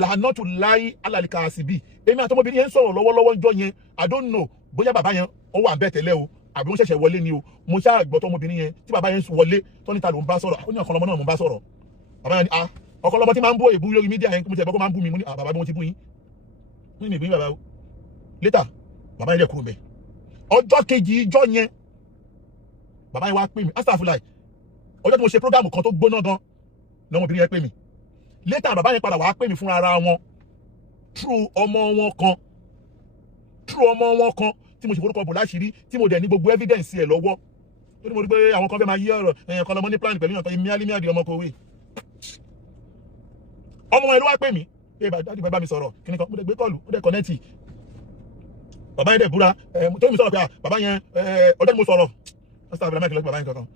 làánà tó láyé alàlìkà àsìbì èmi àtọmọbìnrin yẹn ń sọ̀rọ̀ lọ́wọ́lọ́wọ́ ń jọ yẹn I don't know bóyá bàbá yẹn ó wà bẹ́ẹ̀ tẹ́lẹ̀ o àbí wọ́n ṣẹ̀ṣẹ̀ wọlé ni o mo ṣáà gbọ́ tọmọbìnrin yẹn tí bàbá yẹn wọlé tọ́níta ló ń bá sọ̀rọ̀ ó ní ọ̀kọ̀lọ́mọ náà mo ń bá sọ̀rọ̀ bàbá yẹn ni ọ̀kọ̀lọ́mọ tí máa ń bó èbú lórí mídíà yẹn kó mo ti ẹ̀bọ́ kó máa ń bú mi mo ní bàbá bí wọ́n ti bú yín mo ní mi ìbú yín bàbá o later bàbá yẹn dẹ̀ kúrò mẹ́ ọjọ́ kejì ìjọ yẹn bàbá yẹn wá pè mí astagfirullah ọjọ́ tí mo ṣe program kan tó gbóná gan lọ́mọbìnrin yẹn pè mí later bàbá yẹn padà wá pè mí fún ara wọn true ọmọ wọn kan tí mo ṣe forúkọ bò láṣìírí tí mo dẹ̀ ní gbogbo evidence ẹ̀ lọ́wọ́ ó ní mo rí pé àwọn kan fẹ́ máa yí ọ̀rọ̀ ẹ̀yàn kan lọ́mọ ní plan pẹ̀lú ìyàn miálímíàdì ọmọ kòwé ọmọ ẹ̀ ló wá pè mí pé dáàdì bá mi sọ̀rọ̀ kí ni kan mo dẹ̀ gbé kọ́ọ̀lù ó dẹ̀ kọ́nẹ́tì bàbá yẹn dẹ̀ búra tó mi sọ̀rọ̀ pé bàbá yẹn ọjọ́ tí mo sọ̀rọ̀ bàbá yẹn kankan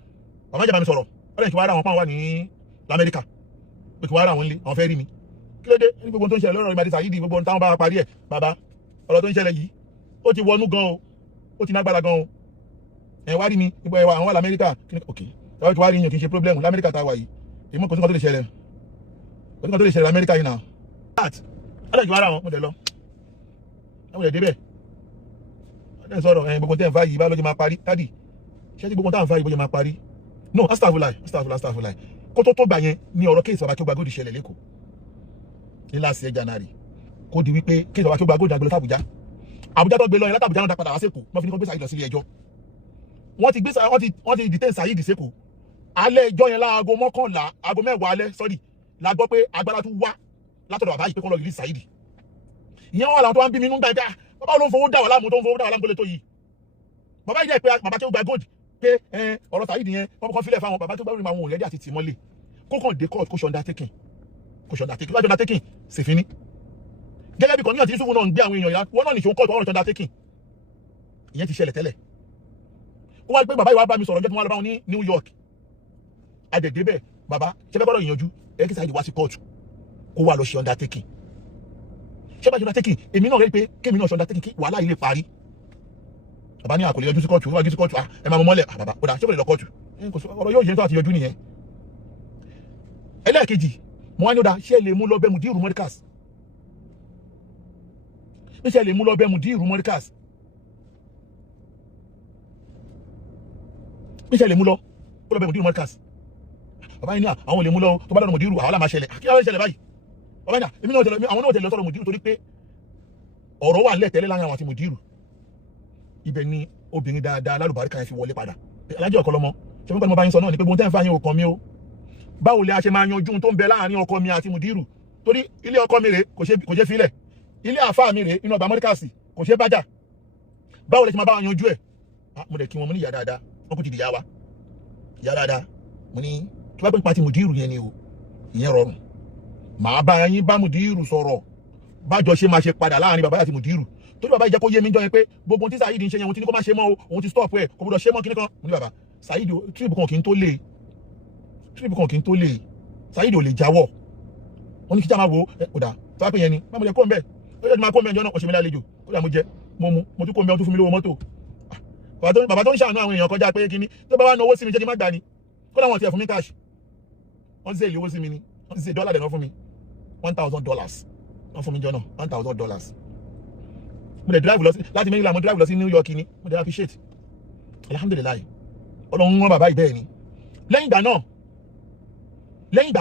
bàbá yẹn bá mi sọ̀rọ̀ ó dẹ̀ kí wá ra àwọn pàwọn wà ní lamẹ́ríkà pé kí wá ra àwọn ilé àwọn fẹ́ rí mi kí ló dé ní gbogbo tó ń ṣẹlẹ̀ lọ́rọ̀ ìmàdí Saheed gbogbo táwọn bá parí ẹ̀ bàbá ọ̀rọ̀ tó ń ṣẹlẹ̀ yìí ó ti wọnú gan o ó ti nágbára gan o ẹ wá rí mi nígbà ẹwà àwọn wà lamẹ́ríkà ok ẹwà tí wá rí yín kì í ṣe problem lamẹ́ríkà tá a wà yìí èmi kò sí nǹkan tó lè ṣẹlẹ̀ lamẹ́ríkà yìí náà ọ̀dọ̀ ìjọba ara wọn mo dẹ̀ lọ àwọn ẹ̀dẹ́ bẹ́ẹ̀ ọ̀dẹ̀ sọ̀rọ̀ gbogbo tẹ́ ń fa yìí bá lójú máa parí dádì ṣé tí gbogbo tá à ń fa yìí bójú máa parí no astagfirullah kó tó gbà yẹn ní ọ̀rọ̀ kéèsì bàbá kí ó gba góòdì ṣẹlẹ̀ lẹ́kọ̀ọ́ ní last year January kó di wípé kí ìjọba kí ó gba góòdù àgbélé tàbújá Àbújá tó gbé lọ yẹn látàbújá náà dá padà wá sẹ́kọ̀ọ́ wọ́n fi ní kó gbé Saheed lọ sí ilé ẹjọ́ wọ́n ti detain Saheed sẹ́kọ̀ọ́ alẹ́ ẹjọ́ yẹn láago mọ́kànlá aago mẹ́wàá alẹ́ sọ́rí la gbọ́ pé agbára tún wá látọ̀dọ̀ bàbá yìí pé kó lọ release Saheed ìyẹn wà láwọn tó wá ń bí mi nínú gbàgbà bàbá ló ń fowó dà wà láàmú tó ń fowó dà wà láàmú tó lè tó yìí bàbá yìí dẹ̀ pé bàbá tí ó gba gold pé ọ̀rọ̀ Saheed yẹn wọ́n kọ́ fílẹ̀ fáwọn bàbá tó gbàgbé àwọn òlẹ́dí àti tìmọ́lé kó kàn dé court kó ṣe undertaking láti undertaking ṣèfínní gẹ́gẹ́ bí kọ́níyàn tí Yusuf náà ń gbé àwọn èèyàn yá wọ́n náà nìṣó court ọ̀rọ̀ undertaking ìyẹn ti ṣẹlẹ̀ tẹ́lẹ̀ ó wá pé bàbá yìí wá bá mi sọ̀rọ̀ ọjọ́ tí wọ́n lọ bá wọn ní New York adẹ̀dẹ̀ bẹ́ẹ̀ bàbá ṣe fẹ́ bọ́dọ̀ ìyànjú ẹ kí Saheed wá sí kóòtù kó wá lọ ṣe undertaking ṣé bá ṣe undertaking èmi náà rí pé kémi náà ṣe undertaking kí wàhálà ilé parí bàbá ní àkọlé yọjú sí kóòtù wọ́n sí kóòtù ẹ máa mọ mọ́lẹ̀ bàbá ó dà ṣé kò lè lọ kóòtù ọ̀rọ̀ yóò yẹ tó àti yọjú nìyẹn ẹlẹ́ẹ̀kejì mo wá ní ó dà ṣé lè mú lọ bẹ́ẹ̀ Mudiru Mọ́ríkàs ṣé lè mú lọ bẹ́ẹ̀ Mudiru Mọ́ríkàs ṣé lè mú lọ bẹ́ẹ̀ Mudiru Mọ́ríkàs bàbá yìí ní àwọn olè mú lọ tó bá lọ́nà Mudiru àwọn àmà ṣẹlẹ̀ kí wọ́n ṣẹlẹ̀ báyìí bàbá yìí ní àwọn náà tẹ̀lé sọ́rọ̀ Mudiru torí pé ọ̀rọ̀ wà lẹ́tẹ̀lé láàrin àwọn àti Mudiru ibẹ̀ ni obìnrin dáadáa lálùbáríkà yẹn fi wọlé padà Alájì Ọ̀kọ́lọ́mọ ṣe fún pẹ́lú mo bá yín sọ náà ni pé bóun tẹ́ ń fa yín ò kàn mí o báwo lè a ṣe máa yanjú tó ń bẹ láàrin ọkọ mi àti Mudiru torí ilé ọkọ mi rè kò ṣe filẹ̀ ilé àfáà mi rè inú ọgbà Mọ́ríkàsì kò ṣe bájà báwo lè ṣe máa bá wọn yanjú ẹ̀ mo dẹ̀ kí wọn mo ní ìyá dáadáa wọn kò ti di ìyá wa ìyá dáadáa mo ní tí wọ́n pè ń pa ti Mudiru yẹn ni o ìyẹn rọrùn màá bá yín bá Mudiru sọ̀rọ̀ bájọ ṣe máa ṣe padà láàrin bàbá àti Mudiru torí bàbá ìjẹ́ kó yé mi jọ yẹn pé gbogbo tí Saheed ń ṣe yẹn òun ti ní kó má ṣe mọ́ o òun ti stop ẹ̀ kò gbọdọ̀ ṣe mọ́ kíní kan mo ní bàbá Saheed tírípù kan kì í tó lè Saheed ò lè jáwọ́ wọ́n ní kí já máa wo ọ̀dà tó bá pè yẹn ni má mo jẹ kó ń bẹ̀ ó yẹ kí máa kó ń bẹ̀ ẹjọ́ náà ọ̀ṣẹ̀ mi lálejò ó dà mo jẹ mo tún kó ń bẹ̀ ó tún fún mi lówó mọ́tò bàbá tó ń ṣàánú àwọn èèyàn kọjá pé kíní tó bá wà náwó sí mi jẹ́ kí má gbà ni kó láwọn ti ẹ̀ fún mi cash wọ́n ti ṣe ìlú owó sí mi ni wọ́n ti ṣe dọ́là dẹ̀ náà fún mi $1,000 wọ́n fún mi jọ náà $1,000 mo dẹ̀ drive lọ sí láti Maryland mo drive lọ sí New York ni mo dẹ̀ appreciate alhamdulilayi Ọlọ́run wọn bàbá ìbẹ́ẹ̀ ni lẹ́yìn ìgbà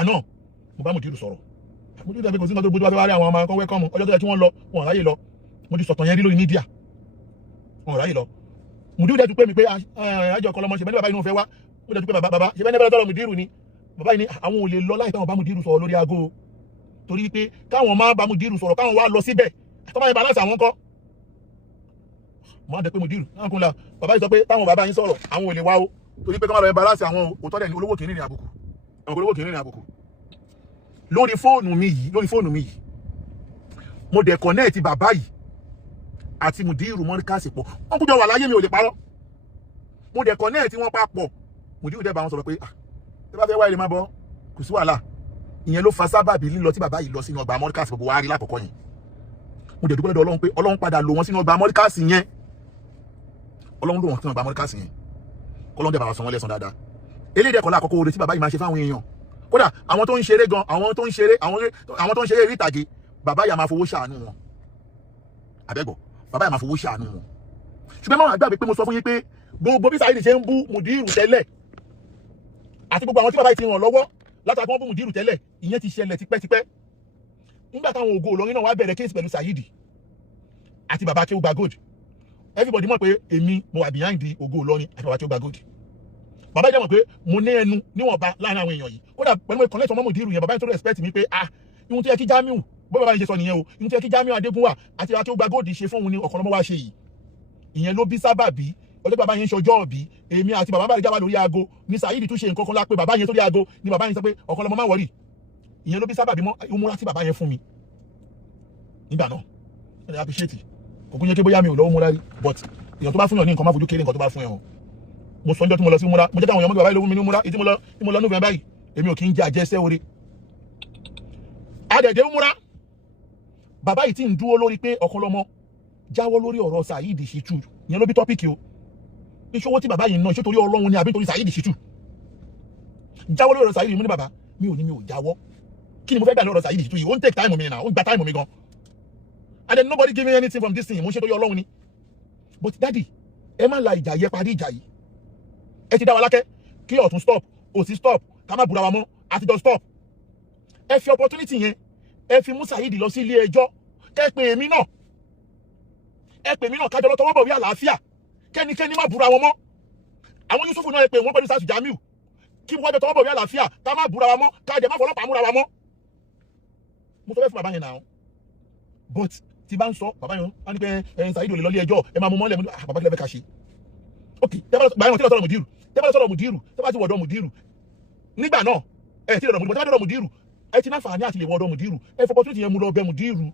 náà mo bá Mudiru sọ̀rọ̀ mo ti dàbí kò sí nǹkan tó gbójú wá fẹ́ wá rí àwọn ọmọ akọ́wẹ́ kọ́mu ọjọ́ tó yẹ kí wọ́n lọ wọn ráyè lọ mo ti sọ̀tàn yẹn rí lórí mídíà wọn ráyè lọ Mudiru dẹ̀ tún pé mi pé Alájì Ọ̀kọ́lọ́mọ ṣe bẹ́ẹ̀ bàbá inú fẹ́ wá ó dẹ̀ tún pé bàbá ṣe bẹ́ẹ̀ nẹ́bẹ̀rẹ̀ tọ́lọ̀ Mudiru ni bàbá yìí ni àwọn ò lè lọ láì táwọn bá Mudiru sọ̀rọ̀ lórí aago torí pé káwọn máa bá Mudiru sọ̀rọ̀ káwọn wá lọ síbẹ̀ tó bá yẹ balance àwọn kọ́ mo á dẹ̀ pé Mudiru náà kún la bàbá yìí sọ pé táwọn bàbá yín sọ̀rọ̀ àwọn ò lè wá o torí pé káwọn lọ yẹ balance àwọn òótọ́ dẹ̀ ní olówó kìíní ní àbùkù olówó kìíní ní àbùkù lórí fóònù mi yìí mo dẹ̀ connect bàbá yìí àti Mudiru Mọ́ríkàsì pọ̀ wọ́n kújọ wà láyé mi ò lè parọ́ mo dẹ̀ connect wọn papọ̀ Mudiru dẹ̀ bá wọn sọ̀rọ̀ pé tí bá fẹ́ wá ilé máa bọ́ kò sí wàhálà ìyẹn ló fa sábàbí lílọ tí bàbá yìí lọ sínú ọgbà Mọ́ríkàsì gbogbo wa rí lákọ̀ọ́kọ́ yẹn mo dẹ̀ dúpẹ́ lọ́dọ̀ Ọlọ́run pé Ọlọ́run padà lò wọ́n sínú ọgbà Mọ́ríkàsì yẹn Ọlọ́run lò wọ́n sínú ọgbà Mọ́ríkàsì yẹn Ọlọ́run dẹ̀ bá wa san wọ́n lẹ́san dáadáa eléyìí dẹ̀kọ́ lákọ̀ọ́kọ́ oore tí bàbá yìí máa ṣe fáwọn èèyàn kódà àwọn tó ń ṣeré gan àwọn tó ń ṣeré eré ìtàgé bàbá yìí máa fowó ṣàánú wọn àbẹ́gbọ̀ bàbá yìí máa fowó ṣàánú wọn ṣùgbọ́n máa gbàgbé pé mo sọ fún yín pé gbogbo bí Saheed ṣe ń bú Mudiru tẹ́lẹ̀ àti gbogbo àwọn tí bàbá yìí ti ràn lọ́wọ́ látàkì wọn bú Mudiru tẹ́lẹ̀ ìyẹn ti ṣẹlẹ̀ tipẹ́tipẹ́ nígbà táwọn Ògo Ìlọrin náà wá bẹ̀rẹ̀ kéèsì pẹ̀lú Saheed àti bàbá Akéwùgbà Gold everybody mọ̀ pé èmi mo wà behind the Ògo Ìlọrin àti bàbá Akéwùgbà Gold bàbá yìí mọ̀ pé mo ní ẹnu níwọ̀nba láàrin àwọn èèyàn yìí kódà pẹ̀lú ìkànnì ìtọ́mọ́ Mudiru yẹn bàbá yìí tó respect mi pé ihun tó yẹ kí Jamiu bó bàbá yìí ṣe sọ nìyẹn o ihun tó yẹ kí Jamiu Adégúnwà àti Akéwùgbà Gold ṣe fún òun ní Ọ̀kọ́lọ́mọ wá ṣe yìí ìyẹn ló bí sábàbí ọjọ́ bàbá yẹn ṣọjọ́ ọ̀bí èmi àti bàbá bàrí jáwá lórí aago ní Saheed tún ṣe nǹkan kan lápé bàbá yẹn sórí aago ní bàbá yẹn sọ pé Ọ̀kọ́lọ́mọ má wọ̀rì ìyẹn ló bí sábàbí mọ́ ìmúra tí bàbá yẹn fún mi nígbà náà ẹ appreciate kò kún yẹ kí bóyá mi ò lọ́wọ́ múra rí but èèyàn tó bá fún yàn ní nǹkan má fojú kéré nǹkan tó bá fún yàn o mo sọ ọjọ́ tí mo lọ sí múra mo jẹ́ káwọn èèyàn mọ́ bàbá ìlú mi ní múra tí mo lọ November báyìí èmi ò kí ń jẹ àjẹsẹ́ oore adẹ̀dẹ̀ múra bàbá yìí tí ń dúró lórí pé Ọ̀kọ́lọ́mọ jáwọ́ lórí ọ̀rọ̀ Saheed Shittu ìyẹn ló bí tọ́pìkì o ìṣòwò tí bàbá yìí náà ṣé torí Ọlọ́run ni àbí torí Saheed Shittu jáwọ́ lórí ọ̀rọ̀ Saheed mo ní bàbá mi ò jáwọ́ kí ni mo fẹ́ gbà lọ́rọ̀ Saheed Shittu yìí ó ń take time mi náà ó ń gba time mi gan and then nobody give me anything from this thing mo ṣe torí Ọlọ́run ni but daddy ẹ má la ìjà yẹ parí ìjà yìí ẹ ti dá wa lákẹ́ kí ọ̀tún stop òsì stop ká má búra wa mọ́ àtijọ́ stop ẹ fi opportunity yẹn ẹ fi mú Saheed lọ sí ilé ẹjọ́ kẹ́ pè mí náà ẹ pè mí náà kájọ lọ tọwọ́ bọ̀ wí àlàáfíà kẹ́nikẹ́ni má búra wọn mọ́ àwọn Yusufu náà ẹ pè wọ́n pẹ̀lú Sàásù Jamiu kí wọ́n jọ tọwọ́ bọ̀ wí àlàáfíà ká má búra wa mọ́ ká jẹ má fọlọ́pàá múra wa mọ́ mo sọ bẹ́ẹ̀ fún bàbá yẹn náà but tí bá ń sọ bàbá yẹn wọ́n ní pé Saheed ò lè lọ ilé ẹjọ́ ẹ máa mú mọ́lẹ̀ bàbá kílẹ̀ fẹ́ ká ṣe ok bàbá yẹn tí lọ sọ̀rọ̀ mùdírù tẹ́ bá lọ sọ̀rọ̀ mùdírù tẹ́ bá ti wọ̀dọ̀ mùdírù nígbà náà ẹ ti lọ́dọ̀ mùdírù tẹ́ bá dọ̀dọ̀ mùdírù ẹ ti náfààní àti lè wọ̀dọ̀ mùdírù ẹ fọpọ́ tó ti yẹn mú lọ bẹ mùdírù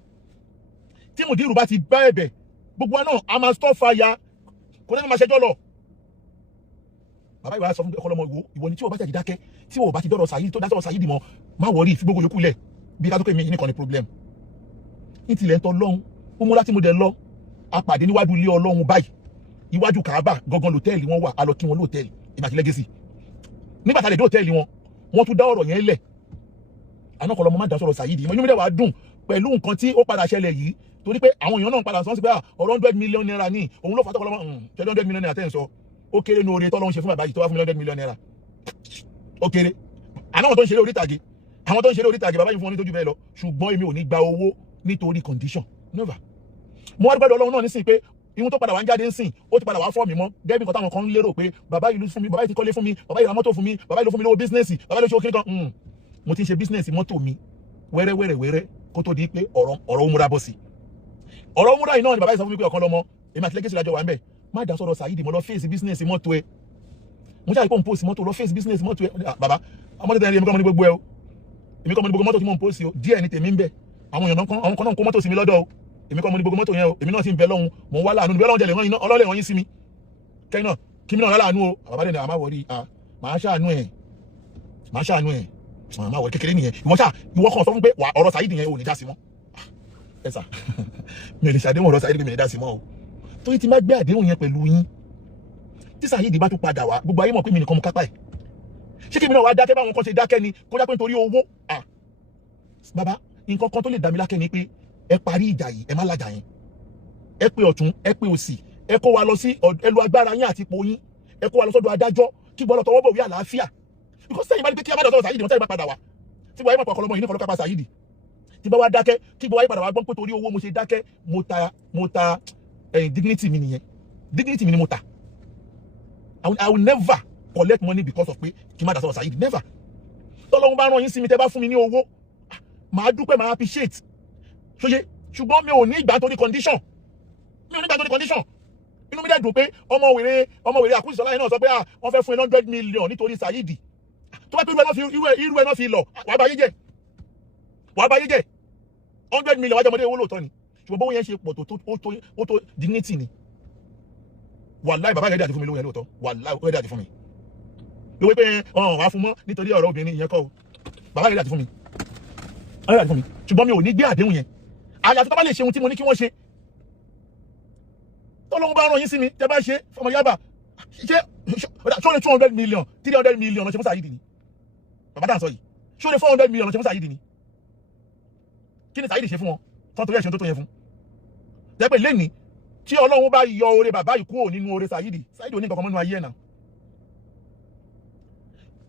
tí mùdírù bá ti bá ẹ̀bẹ̀ gbogbo wa náà a máa stop fire kò ní máa ṣẹjọ́ lọ bàbá ìwà sọ fún ọlọmọ ìwọ ni tí o bá ti dákẹ́ tí o bá ti dọ̀rọ̀ Saheed tó dá sọ̀rọ̀ Saheed mọ́ má wọrí fi gbogbo yòókù lẹ̀ bí ká tó pè mí nìkan ni problem ní tilẹ̀ ń tọ́ lọ́hún ó mú láti mo dẹ̀ lọ apàdé níwájú ilé Ọlọ́run báyìí iwájú Kaaba gangan lòtẹ́ẹ̀lì wọn wà á lọ kí wọn lòtẹ́ẹ̀lì ìmọ̀ àti lẹ́gẹ̀sì nígbà tá a lè dé hòtẹ́ẹ̀lì wọn tún dá ọ̀rọ̀ yẹn lẹ̀ àná kọ́ lọ́mọ má dá sọ̀rọ̀ Saheed ìmọ̀ inú mi dẹ̀ wá dùn pẹ̀lú nǹkan tí ó padà ṣẹlẹ̀ yìí torí pé àwọn èèyàn náà padà sọ sí pé ọ̀rọ̀ 100 million naira ní òun ló fà tọ́kọ́ lọ́mọ 100 million naira tẹ́ ń sọ ó kéré ní oore tọ́lọ́run ṣe fún bàbá yìí tó wá fún 100 million naira ó kéré àná àwọn tó ń ṣeré orí ìtàgé bàbá yìí fún wọn ní tójú bẹ́ẹ̀ lọ ṣùgbọ́n èmi ò ní gba owó nítorí condition never mo wá gbọ́dọ̀ Ọlọ́run náà nísìn pé ihun tó padà wá ń jáde ńsìn ó ti padà wá fọ́ mi mọ́ gẹ́gẹ́ bí nǹkan táwọn kan ń lérò pé bàbá yìí ló fún mi bàbá yìí ti kọ́lé fún mi bàbá yìí ra mọ́tò fún mi bàbá yìí ló fún mi lówó bísínẹ́sì bàbá yìí ló ṣe ókéré kan mo ti ń ṣe bísínẹ́sì mọ́tò mi wẹ́rẹ́ kó tó di pé ọ̀rọ̀ òmùra bọ̀ sí ọ̀rọ̀ òmùra yìí náà ni bàbá yìí sọ fún mi pé ọ̀kan lọ́mọ èmi àti lẹ́gẹ̀sì lájọ wà ń bẹ̀ má dá sọ̀rọ̀ Saheed mo lọ fèsì bísínẹ́sì mọ́tò ẹ mo ṣàlùkò ń pòsì mọ́tò lọ fèsì bísínẹ́sì mọ́tò ẹ bàbá ọmọdé tẹ̀lé èmi kọ́ mo ní gbogbo ẹ o èmi kọ́ mo ní gbogbo mọ́tò tí mo ń pòsì o díẹ̀ ni tèmi ń bẹ àwọn èèyàn kan náà kó mọ́tò sí mi lọ́dọ̀ o èmi kọ́ mo ní gbogbo mọ́tò yẹn o èmi náà sì ń bẹ lọ́hùn mò ń wá láàánú bí Ọlọ́run jẹ̀lẹ̀ wọ́n ọlọ́lẹ̀ wọ́n yín sí mi kẹ́yìn náà kí mi náà láàánú o bàbá dẹ̀ ní àmà wọ̀rí màá ṣàánú ẹ̀ àmà wọ̀rí kékeré nìyẹn ìwọ kan sọ fún pé ọ̀rọ̀ Saheed yẹn ò ní dá sí mọ́ ẹ sà mi ò lè ṣàdéhùn ọ̀rọ̀ Saheed mi ní dá sí mọ́ o torí ti má gbé àdéhùn yẹn pẹ̀lú yín tí Saheed bá tún padà wá gbogbo ayé mọ̀ pé mi nìkan mo kápá ẹ̀ ṣé kí mi náà wá dákẹ́ báwọn kan ṣe dákẹ́ ni kó já pé nítorí owó bàbá nǹkan kan tó lè dá mi lákẹ́ ni pé ẹ parí ìjà yìí ẹ má lájà yẹn ẹ pé ọ̀tún ẹ pé òsì ẹ kó wa lọ sí ẹlò agbára yín àti ipò yín ẹ kó wa lọ sọ́dọ̀ adájọ́ kí bọ́lọ̀ tọwọ́ bọ̀ wí àlàáfíà because sẹ́yìn bá ní pé kí a má dọ̀tọ̀ Saheed wọn tẹ́lẹ̀ bá padà wá tí wọ́n ayé mọ̀ ọ̀kọ̀lọ́mọ yìí ní kọ́ ló kápá Saheed tí bá wá dákẹ́ kí bọ́ ayé padà wá gbọ́n pé torí owó mo ṣe dákẹ́ mo ta dignity mi nìyẹn dignity mi ni mo ta I will never collect money because of pé kí má dá sọ̀rọ̀ Saheed never tọ́lọ́run bá rán yín sí mi tẹ́ bá fún mi ní owó màá dúpẹ́ màá appreciate ṣóyé ṣùgbọ́n mi ò ní ìgbà torí condition inú mi dẹ̀ dùn pé ọmọ wèrè Àkúnṣìṣọ́lá yẹn náà sọ pé wọ́n fẹ́ fún 100 million nítorí Saheed tó bá pé irú ẹ̀ náà fi lọ wàá bá yé jẹ́ 100 million wájú ọmọdé owó lóòótọ́ ni ṣùgbọ́n bówó yẹn ṣe pọ̀ ó tó dignity ni wàláì bàbá rẹ̀ dàdí fún mi lówó yẹn lóòótọ́ wàláì ó rẹ̀ dàdí fún mi lówó pé wàá fún mọ́ nítorí ọ̀rọ̀ obìnrin ìyẹn kọ́ o bàbá rẹ̀ dàdí fún mi ṣùgbọ́n mi ò ní gbé àdéhùn yẹn àyàfi tó bá lè ṣe ohun tí mo ní kí wọ́n ṣe tọ́lọ́run bá rán yín sí mi tẹ́ bá ṣe fọmọ yábà ṣé ṣó lè 200 million 300 million ṣe fún Saheed ni bàbá dà ń sọ yìí ṣó lè 400 million ṣe fún Saheed ni kí ni Saheed ṣe fún wọn tán torí ẹ̀ṣẹ̀ tó yẹn fún jẹ́ pé lẹ́ni tí Ọlọ́run bá yọ oore bàbá yìí kúrò nínú oore Saheed ò ní nǹkan kan mọ́nú ayé ẹ̀ náà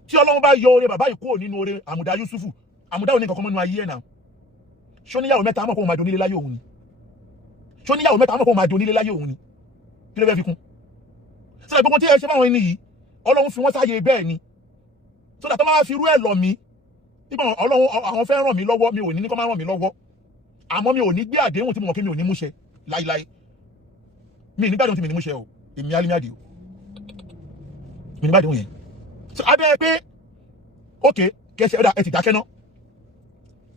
tí Ọlọ́run bá yọ oore bàbá yìí kúrò nínú oore Àmùdá Yusufu Àmùdá ò ní nǹkan kan mọ́nú ayé ẹ̀ náà ṣó níyàwó mẹ́ta mọ̀ kó máa donílé láyé òun ni ṣó níyàwó mẹ́ta mọ̀ kó máa donílé láyé òun ni kí ló fẹ́ fi kún sílẹ̀ gbogbo tí ẹ ṣe fáwọn ẹni yìí Ọlọ́run fi wọ́n sáyé bẹ́ẹ̀ ni so that tó máa fi irú ẹ̀ lọ mí nígbà Ọlọ́run àwọn fẹ́ ràn mí lọ́wọ́ mi ò ní kó máa ràn mí lọ́wọ́ àmọ́ mi ò ní gbé àdéhùn tí mo mọ̀ pé mi ò ní múṣẹ láíláí mi ní gbàdéhùn tí mi ní múṣẹ o èmi Alimi o mi ní gbàdéhùn yẹn so abẹ́ pé okay kẹsẹ̀ ọ̀dà ẹ ti dákẹ́ náà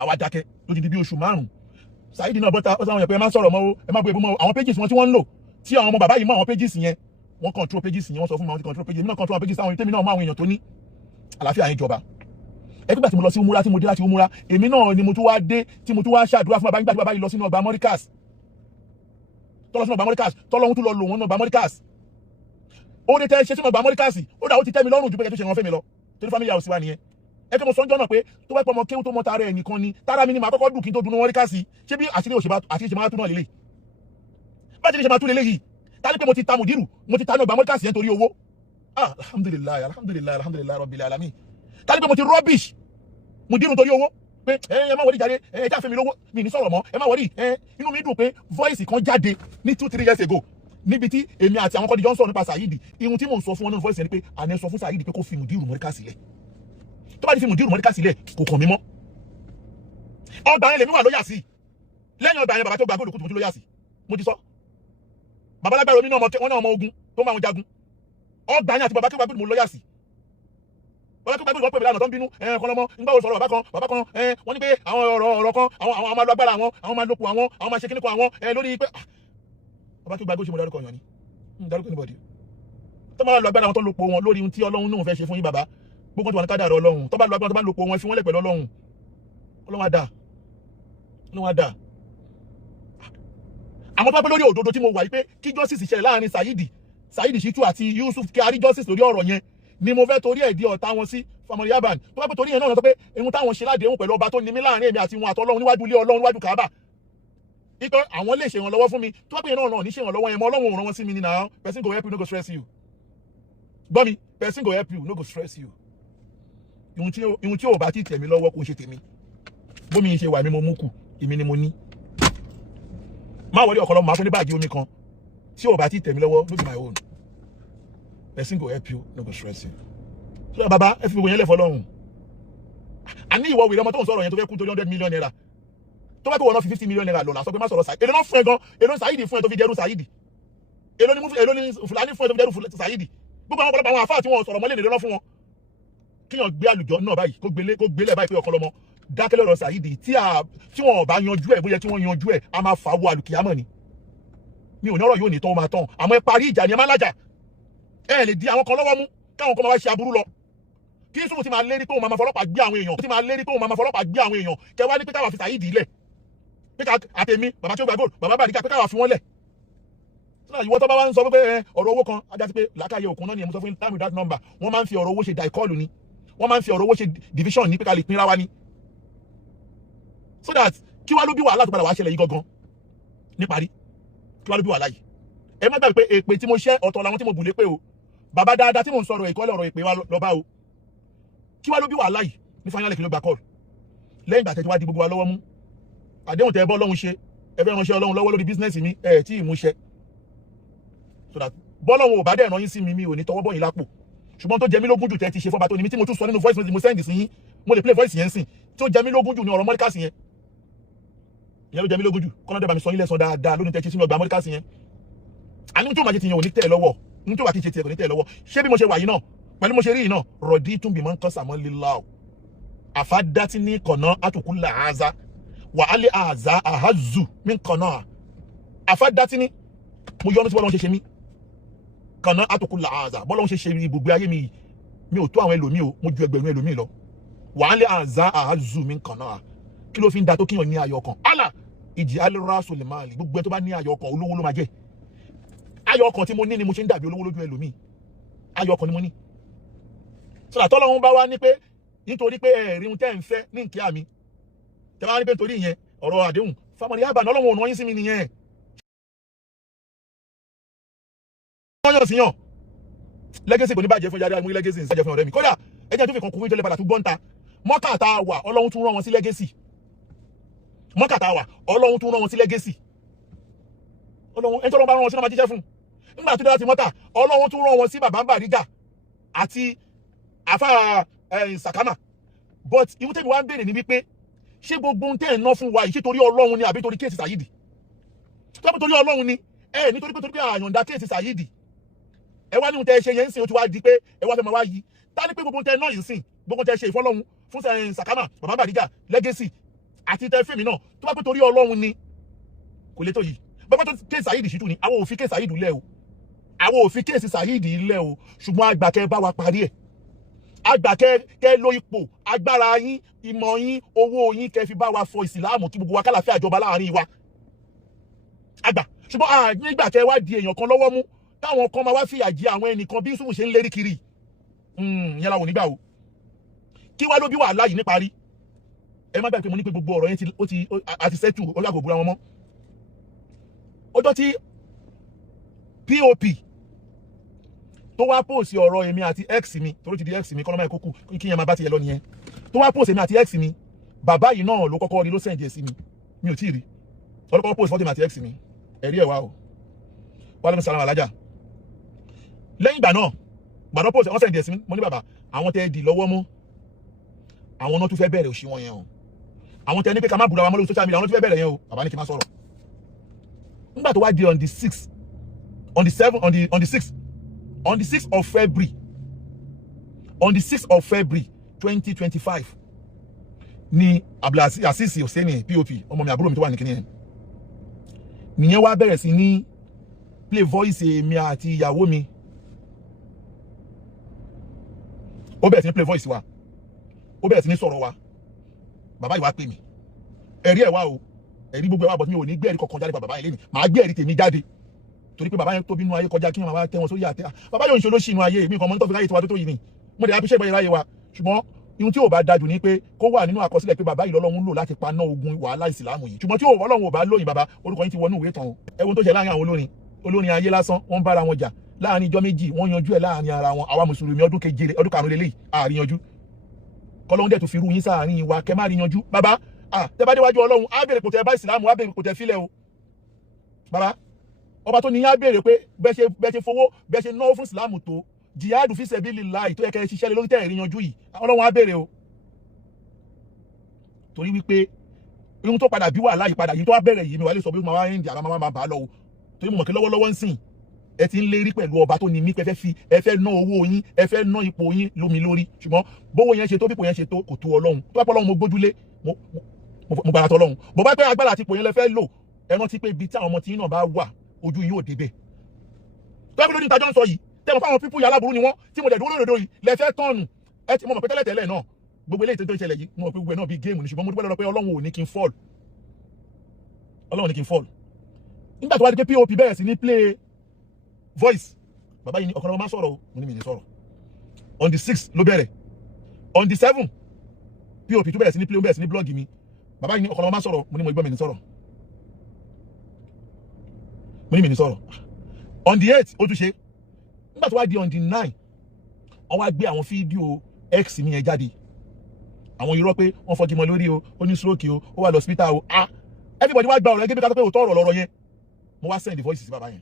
àwa dákẹ́ lójijì bí oṣù márùn-ún Saheed náà bọ́ta ọ̀sán àwọn èèyàn pé ẹ má sọ̀rọ̀ mọ́ o ẹ má gbé ebú mọ́ o àwọn pages wọn tí wọ́n ń lò tí àwọn ọmọ bàbá yìí mọ́ àwọn pages yẹn wọ́n control pages yẹn wọ́n sọ fún mi àwọn ti control pages mi náà control pages àwọn ètèmi náà mọ́ àwọn èèyàn tó ní àlàáfíà yẹn jọba ẹgbẹ́ tí mo lọ sí umura tí mo dé láti umura èmi náà ni mo tún wá dé tí mo tún wá ṣàdúrà fún bàbá nígbà tí bàbá yìí lọ sínú ọgbà Mọ́ríkàs tọ́lọ sínú ọgbà Mọ́ríkàs tọ́lọ́hún tún lọ lò wọ́n ní ọgbà Mọ́ríkàs ó ní tẹ́ ṣe sínú ọgbà Mọ́ríkàs ó dà ó ti tẹ́ mi lọ́rùn ju bẹ́ẹ̀ tó ṣe wọn fẹ́ mi lọ torí family house wa nìyẹn ẹ kí mo sọ ń jọ́nà pé tó bá pọ̀ mọ́ kéwú tó mọ́ tara ẹ̀ nìkan ni tára mi ni màá kọ́kọ́ dùn kí n tó dunú Mọ́ríkàs ṣé bí àṣírí ṣe máa tún náà lélẹ̀ bá ti ṣe máa tún lélẹ̀ yìí ta ni pé mo ti ta mùdírù mo ti ta ní ọgbà Mọ́ríkàs yẹn torí owó alhamdulilayi rabbil alamin ta ni pé mo ti rubbish mùdírù torí owó pé ẹ má wọrí jáde ẹ já fẹ́ mi lówó mi ní sọ̀rọ̀ mọ́ ẹ má wọrí inú mi dùn pé voice kan jáde ní 2-3 years ago níbi tí èmi àti àwọn kọ́dí Johnson nípa Saheed ihun tí mò ń sọ fún wọn nínú voice yẹn ni pé àná sọ fún Saheed pé kó fi Mudiru Mọ́ríkà sílẹ̀ tó bá ti fi Mudiru Mọ́ríkà sílẹ̀ kò kàn mí mọ́ ọgbà yẹn lèmi wà lóyà sí lẹ́yìn ọgbà yẹn bàbá tó gba góòlù kùtù mo ti lóyà sí mo ti sọ bàbá lágbára omi náà wọn náà ọmọ ogun tó máa ń jagun ọgbà yẹn àti bàbá tó gba góòlù mo lóyà sí bàbá tó gba góòlù wọn pè mí lánàá tó ń bínú kọlọmọ nígbà wo sọ̀rọ̀ bàbá kan wọ́n ní pé àwọn ọ̀rọ̀ kan àwọn máa lo agbára àwọn máa lopò àwọn máa ṣe kíníkọ àwọn lórí pé bàbá tó gba góòlù ṣe mo dárúkọ yàn ni dárúkọ anybody tó máa lo agbára wọn tó lopò wọn lórí ohun tí Ọlọ́run náà fẹ́ ṣe fún yín bàbá gbogbo tó wà ní kádàrá Ọlọ́run tó bá lo agbára tó bá lopò wọn fi wọ́n lẹ̀ pẹ̀lú Ọlọ́run á dà Ọlọ́run á dà àwọn tó bá pẹ́ lórí òdodo tí mo wà yìí pé kí justice ṣẹlẹ̀ láàrin Saheed Shittu àti Yusuf kí a rí justice lórí ọ̀rọ̀ yẹn ni mo fẹ́ torí ẹ̀ di ọ̀tá wọn sí Family Yaban tó bá pẹ́ torí yẹn náà sọ pé ohun táwọn ṣe ládéhùn pẹ̀lú ọba tó ní mí láàrin èmi àti wọn àtọlọ́run níwájú ilé Ọlọ́run níwájú Kaaba ìtọ́ àwọn lè ṣe ìrànlọ́wọ́ fún mi tó bá pẹ́ yẹn náà ní ṣe ìrànlọ́wọ́ yẹn mọ́ Ọlọ́run ò rán wọn sí mi ní náà person go help you no go stress you gbọ́ mi person go help you no go stress you ihun tí ò bá ti tẹ̀ mí lọ́wọ́ kò ṣe tèmi bómi ṣe wà mí mo mú kù èmi ni mo ní má wọlé ọ̀kọ́ lọ́mọ máa fún ní báàgì omi kan tí ò bá ti tẹ̀ mí lọ́wọ́ no be my own person go help you no go stress you so bàbá ẹ fi gbogbo yẹn lẹ̀ fọlọ́run àní ìwọ wèrè ọmọ tó ń sọ̀rọ̀ yẹn tó fẹ́ kú tó 100 million naira tó bá kó wọ́n 50 million naira lọ́la sọ pé má sọ̀rọ̀ Saheed èlò náà fún ẹ gan èlò Saheed fún ẹ tó fi dẹrù Saheed èlò ní Fúlàní fún ẹ tó fi dẹrù Saheed gbogbo àwọn ọ̀pọ̀lọpọ̀ àwọn àfáà tí wọ́n sọ̀rọ̀ mọ́lẹ̀ nìlọ́lọ́ fún wọn kíyàn gbé àlùjọ náà báyìí kó gbélé báyìí pé ọkọlọmọ dákẹ́lẹ́ ọ̀rọ̀ Saheed tí wọn bá yanjú ẹ̀ bóyá tí wọ́n yanjú ẹ̀ a máa fà wọ àlùkìyámọ̀ ni mi ò ní ọ̀rọ̀ yóò ní tán ó máa tán àmọ́ ẹ parí ìjà ni ẹ má lájà ẹ lè di àwọn kan lọ́wọ́ mú káwọn kan máa wá ṣe aburú lọ kí Yusuf ti máa lérí pé òun máa fọlọ́pàá gbé àwọn èèyàn kẹ wá ní pé káwa fi Saheed lẹ̀ pé àtẹ̀mí bàbá tí ó gba góòlù bàbá Bàrígà pé káwa fi wọ́n lẹ̀ sọ́nà ìwọ tó bá wá ń sọ pé ọ̀rọ̀ owó kan ajá sí pé làákàyè òkun náà ni mo sọ fún time with that number wọ́n máa ń fi ọ̀rọ̀ owó ṣe daikọ́ọ̀lù ni wọ́n máa ń fi ọ̀rọ̀ owó ṣe division ní pé ká lè pinra wa ni so that kí wá ló bí wàhálà tó padà wá ṣẹlẹ̀ yìí gangan níparí kí wá ló bí wàhálà yìí ẹ má gbàgbé pé èpè tí mo ṣẹ́ ọ̀tọ̀ làwọn tí mo bù lé pé o bàbá dáadáa tí mo ń sọ̀rọ̀ ìkọ́lẹ̀ ọ̀rọ̀ èpè wa lọ bá o kí wá ló bí wàhálà yìí ní finally kí ló gba call lẹ́yìn ìgbà tẹ́tí wá di gbogbo wa lọ́wọ́ mú àdéhùn tẹ́ bọ́ Ọlọ́run ṣe ẹ fẹ́ ránṣẹ́ Ọlọ́run lọ́wọ́ lórí business mi ẹ̀ tí ì mú ṣẹ so that bọ́lọ́run ò bá dẹ̀ ràn yín sí mi ò ní tọwọ́ bọ̀ yín lápò ṣùgbọ́n tó jẹ mí lógún jù tẹ́ ti ṣe fọ́ba tó ní mi tí mo tún sọ nínú voice message mo send sí yín mo lè play voice yẹn sìn tí ó jẹ mí lógún jù ní ọ̀rọ̀ Mọ́ríkà sí yẹn ìyẹn ló jẹ mí lógún jù kọ́nà dẹ́ba mi sọ yín lẹ́sàn dáadáa lónìí tẹ́ ṣe sínú ọgbà Mọ́ríkà sí yẹn àní tó máa jẹ ti yẹn ò ní tẹ̀ lọ́wọ́ ní tó wà kí n ṣe tiẹ̀ kò ní tẹ̀ lọ́wọ́ ṣé bí mo ṣe wà yìí náà pẹ̀lú mo ṣe rí yìí náà rọ̀dí tún bí mo ń kọ́ sàmọ́ lílá o àfádátí ní kọ̀nà àtùkú làázá wàhálẹ̀ àzá àházù mí kọ̀nà àfádátí ní mo yọ ọ́nù tí bọ́lá wọn ṣe ṣe mí kọ̀nà àtùkú làázá bọ́lá wọn ṣe ṣe ibùgbé ayé mi ò tó àwọn ẹlòmíì o mo ju ẹgbẹ̀rún ẹlòmíì lọ wàhálẹ̀ àzá àházù mí kọ̀nà kí ló fi ń da tó kíyàn ní ayọ̀ kan Allah ìjì alẹ́rọ̀ sọlẹ̀máàlì gbogbo ẹ tó bá ní ayọ̀ kan olówó ló máa jẹ́ ayọ̀ kan tí mo ní ni mo ṣe ń dàbí olówó lójú ẹlòmíì ayọ̀ kan ni mo ní sọ̀rọ̀ tọ́lọ́run bá wá ní pé nítorí pé ẹ̀rí ohun tẹ́ ń fẹ́ ní nkíá mi tẹ́ bá ní pé nítorí ìyẹn ọ̀rọ̀ àdéhùn Family Yaban Ọlọ́run ò rán yín sí mi nìyẹn wọ́n yàn sí yàn legacy kò ní bàjẹ́ fún yàrá mú legacy ń sàjẹ́ fún ọ̀rẹ́ mi kódà ẹjẹ́ tó fi kan kún fún ìjọba padà tún gbọ́ǹta Mọ́kà tá a wà Ọlọ́run tún rán wọn sí legacy Mọ́kà tá a wà Ọlọ́run tún rán wọn sí legacy Ọlọ́run ẹni tó rán bá rán wọn sí náà máa jíjẹ́ fún nígbà tó dé láti Mọ́kà Ọlọ́run tún rán wọn sí bàbá Bàrígà àti àfà Sàkámà but ìwú tẹ́mi wá ń bèèrè ní wípé ṣé gbogbo ohun tẹ́ ẹ̀ ná fún wa yìí ṣé torí Ọlọ́run ni àbí torí kéèsì Saheed tó bá torí Ọlọ́run ni nítorí pé àyàndá kéèsì Saheed ẹ wá ní ohun tẹ́ ẹ ṣe yẹn ń sìn ó ti wá di pé ẹ wá fẹ́ máa wá yí tá ní pé gbogbo ohun tẹ́ ẹ ná yìí sìn gbogbo ohun tẹ́ ẹ ṣe ìfọ́lọ́run fún Sàkámà bàbá Bàrígà legacy àti tẹ́ fèmí náà tó bá pé torí Ọlọ́run ni kò lè tó yìí bá tó kéèsì Saheed Shittu ni àwọn ò fi kéèsì Saheed lẹ̀ o àwọn ò fi kéèsì Saheed lẹ̀ o ṣùgbọ́n àgbàkẹ́ bá wa parí ẹ̀ àgbàkẹ́ lo ipò agbára yín ìmọ̀ yín owó yín kẹ́ fi bá wa fọ ìsìláàmù kí gbogbo wa kálàfẹ́ àjọba láàrin wa àgbà ṣùgbọ́n nígbà kẹ́ wá di èèyàn kan lọ́wọ́ mú táwọn kan máa wá fìyà jẹ àwọn ẹnìkan bí Yusuf ṣe ń lérí kiri ìyẹn làwọn onígbà o kí wá ló bí wàhálà yìí níparí ẹ má gbàgbé mo ní pé gbogbo ọ̀rọ̀ yẹn àti sẹ́tù ọlọ́gbò búra wọn mọ́ ọjọ́ tí POP tó wá pòsì ọ̀rọ̀ èmi àti x mi tó ló ti di x mi kọ́nọ́mà ìkókù kí yẹn máa bá ti yẹ lọ nìyẹn tó wá pòsì èmi àti x mi bàbá yìí náà ló kọ́kọ́ rí ló send ẹ̀ sí mi ò tí ì rí ọlọ́kọ́ post fọ́tò àti x mi ẹ̀rí ẹ̀ wá o wàlẹ́kùn sàlámù alájà lẹ́yìn ìgbà náà gbàdọ́ post wọ́n send ẹ̀ sí mi mo ní bàbá àwọn tẹ́ di lọ́wọ́ mú àwọn náà tún fẹ́ bẹ̀rẹ̀ òṣì wọn yẹn o àwọn tẹ́ ní pé ká má bùra wa mọ́ lórí social media àwọn tún fẹ́ bẹ̀rẹ̀ yẹn o bàbá ní kí n má sọ̀rọ̀ nígbà tó wá di on the 6th on the 7th on the 6th on the 6th of February on the 6th of February 2025 ni Abdulaziz Hussaini POP ọmọ mi àbúrò mi tó wà ní kíní yẹn nìyẹn wá bẹ̀rẹ̀ sí ní play voice mi àti ìyàwó mi ó bẹ̀rẹ̀ sí ní play voice wa ó bẹ̀rẹ̀ sí ní sọ̀rọ̀ wa bàbá yìí wá pè mí ẹ̀rí ẹ̀ wá o ẹ̀rí gbogbo ẹ̀ wá bọ̀ tí mi ò ní gbé ẹ̀rí kankan jáde pa bàbá yìí lẹ́nu màá gbé ẹ̀rí tèmi jáde torí pé bàbá yẹn tóbi nínú ayé kọjá kí wọn máa tẹ wọn sórí àtẹ bàbá yóò ń ṣe olóṣì inú ayé mi kan mọ́ nítorí láyé tiwa tó yìí ni mo dẹ̀ appreciate báyìí láyé wa ṣùgbọ́n ihun tí ò bá dájú ni pé kó wà nínú àkọsílẹ̀ pé bàbá yìí lọ́lọ́run lò láti paná ogun wàhálà ìsìlámù yìí ṣùgbọ́n tí Ọlọ́run ò bá lóyìn bàbá orúkọ yín ti wọnú ìwé tán o ẹ̀wọ̀n tó ṣe láàrin àwọn olórin ayé lásán wọ́n bára wọn jà láàrin ijọ́ méjì wọ́n yanjú ẹ̀ láàrin ara wọn àwa mùsùlùmí ọdún karùn-ún lélẹ́yìí àárín yanjú kọ́lọ́hún dẹ̀ tó fi rú yín sáàrin wa kẹ́ má rí yanjú bàbá tẹ́ bá déwájú Ọlọ́run á bèrè kò tẹ́ bá ìsìlámù á bèrè kò tẹ́ fílẹ̀ o bàbá ọba tó ní yá bèrè pé bẹ́ẹ̀ ṣe fowó bẹ́ẹ̀ ṣe náwó fún ìsìlámù tó jihadu fi sabilillah tó yẹ kẹ́ ṣiṣẹ́ lórí tẹ́ ẹ̀rí yanjú yìí Ọlọ́run á bèrè o torí wípé ihun tó padà bí wà láyìí padà yìí tó wá bẹ̀rẹ̀ yìí mi wà lè sọ bí mo máa ń di àbá máa bá a lọ o torí mo mọ̀ kí lọ́wọ́lọ́wọ́ ń sìn ẹ ti ń lérí pẹ̀lú ọba tó ní mí pé ẹ fẹ́ ná owó yín ẹ fẹ́ ná ipò yín lómi lórí ṣùgbọ́n bówó yẹn ṣe tó bípò yẹn ṣe tó kò tó Ọlọ́run tó bá pọ̀ Ọlọ́run mo gbójúlé mo gbára tọ́ Ọlọ́run bó bá pẹ́ agbára àti ipò yẹn lẹ fẹ́ lò ẹ rántí pé ibi tí àwọn ọmọ tí yín náà bá wà ojú yín ò débẹ̀ tó bá fi lójú ìtajọ́ ń sọ yìí tẹ́mọ̀ fáwọn pípú yàrá burú ni wọ́n tí mo dẹ̀ dúró lódodo yìí lẹ fẹ́ tọ́ọ̀nù ẹ ti mọ̀ pé tẹ́lẹ̀tẹ́lẹ̀ náà gbogbo eléyìí tó ń ṣẹlẹ̀ yìí mo mọ̀ pé gbogbo ẹ̀ náà bíi géèmù ni ṣùgbọ́n mo dúpẹ́ lọ́dọ̀ pé Ọlọ́run ò ní kí n fall Ọlọ́run ní kí n fall nígbà tó wá di pé POP bẹ̀rẹ̀ sí ní play voice bàbá yìí ní ọ̀kan lọ́wọ́ máa sọ̀rọ̀ mo ní mi ní sọ̀rọ̀ on the 6th ló bẹ̀rẹ̀ on the 7th POP tó bẹ̀rẹ̀ sí ní play ó bẹ̀rẹ̀ sí ní blog mi bàbá yìí ní ọ̀kan lọ́wọ́ máa sọ̀rọ̀ mo ní mo gbọ́ mi ní sọ̀rọ̀ mo ní mi ní sọ̀rọ̀ on the 8th ó tún ṣe nígbà tó wá di on the 9th wọ́n wá gbé àwọn fídíò x mi yẹn jáde àwọn irọ́ pé wọ́n fọ́gi mọ́ lórí o ó ní stroke o ó wà lọ hospital o everybody wá gba ọ̀rọ̀ ẹgbẹ́ bí ká tó pé òótọ́ ọ̀rọ̀ lọ́rọ̀ yẹn mo wá send the voices sí bàbá yẹn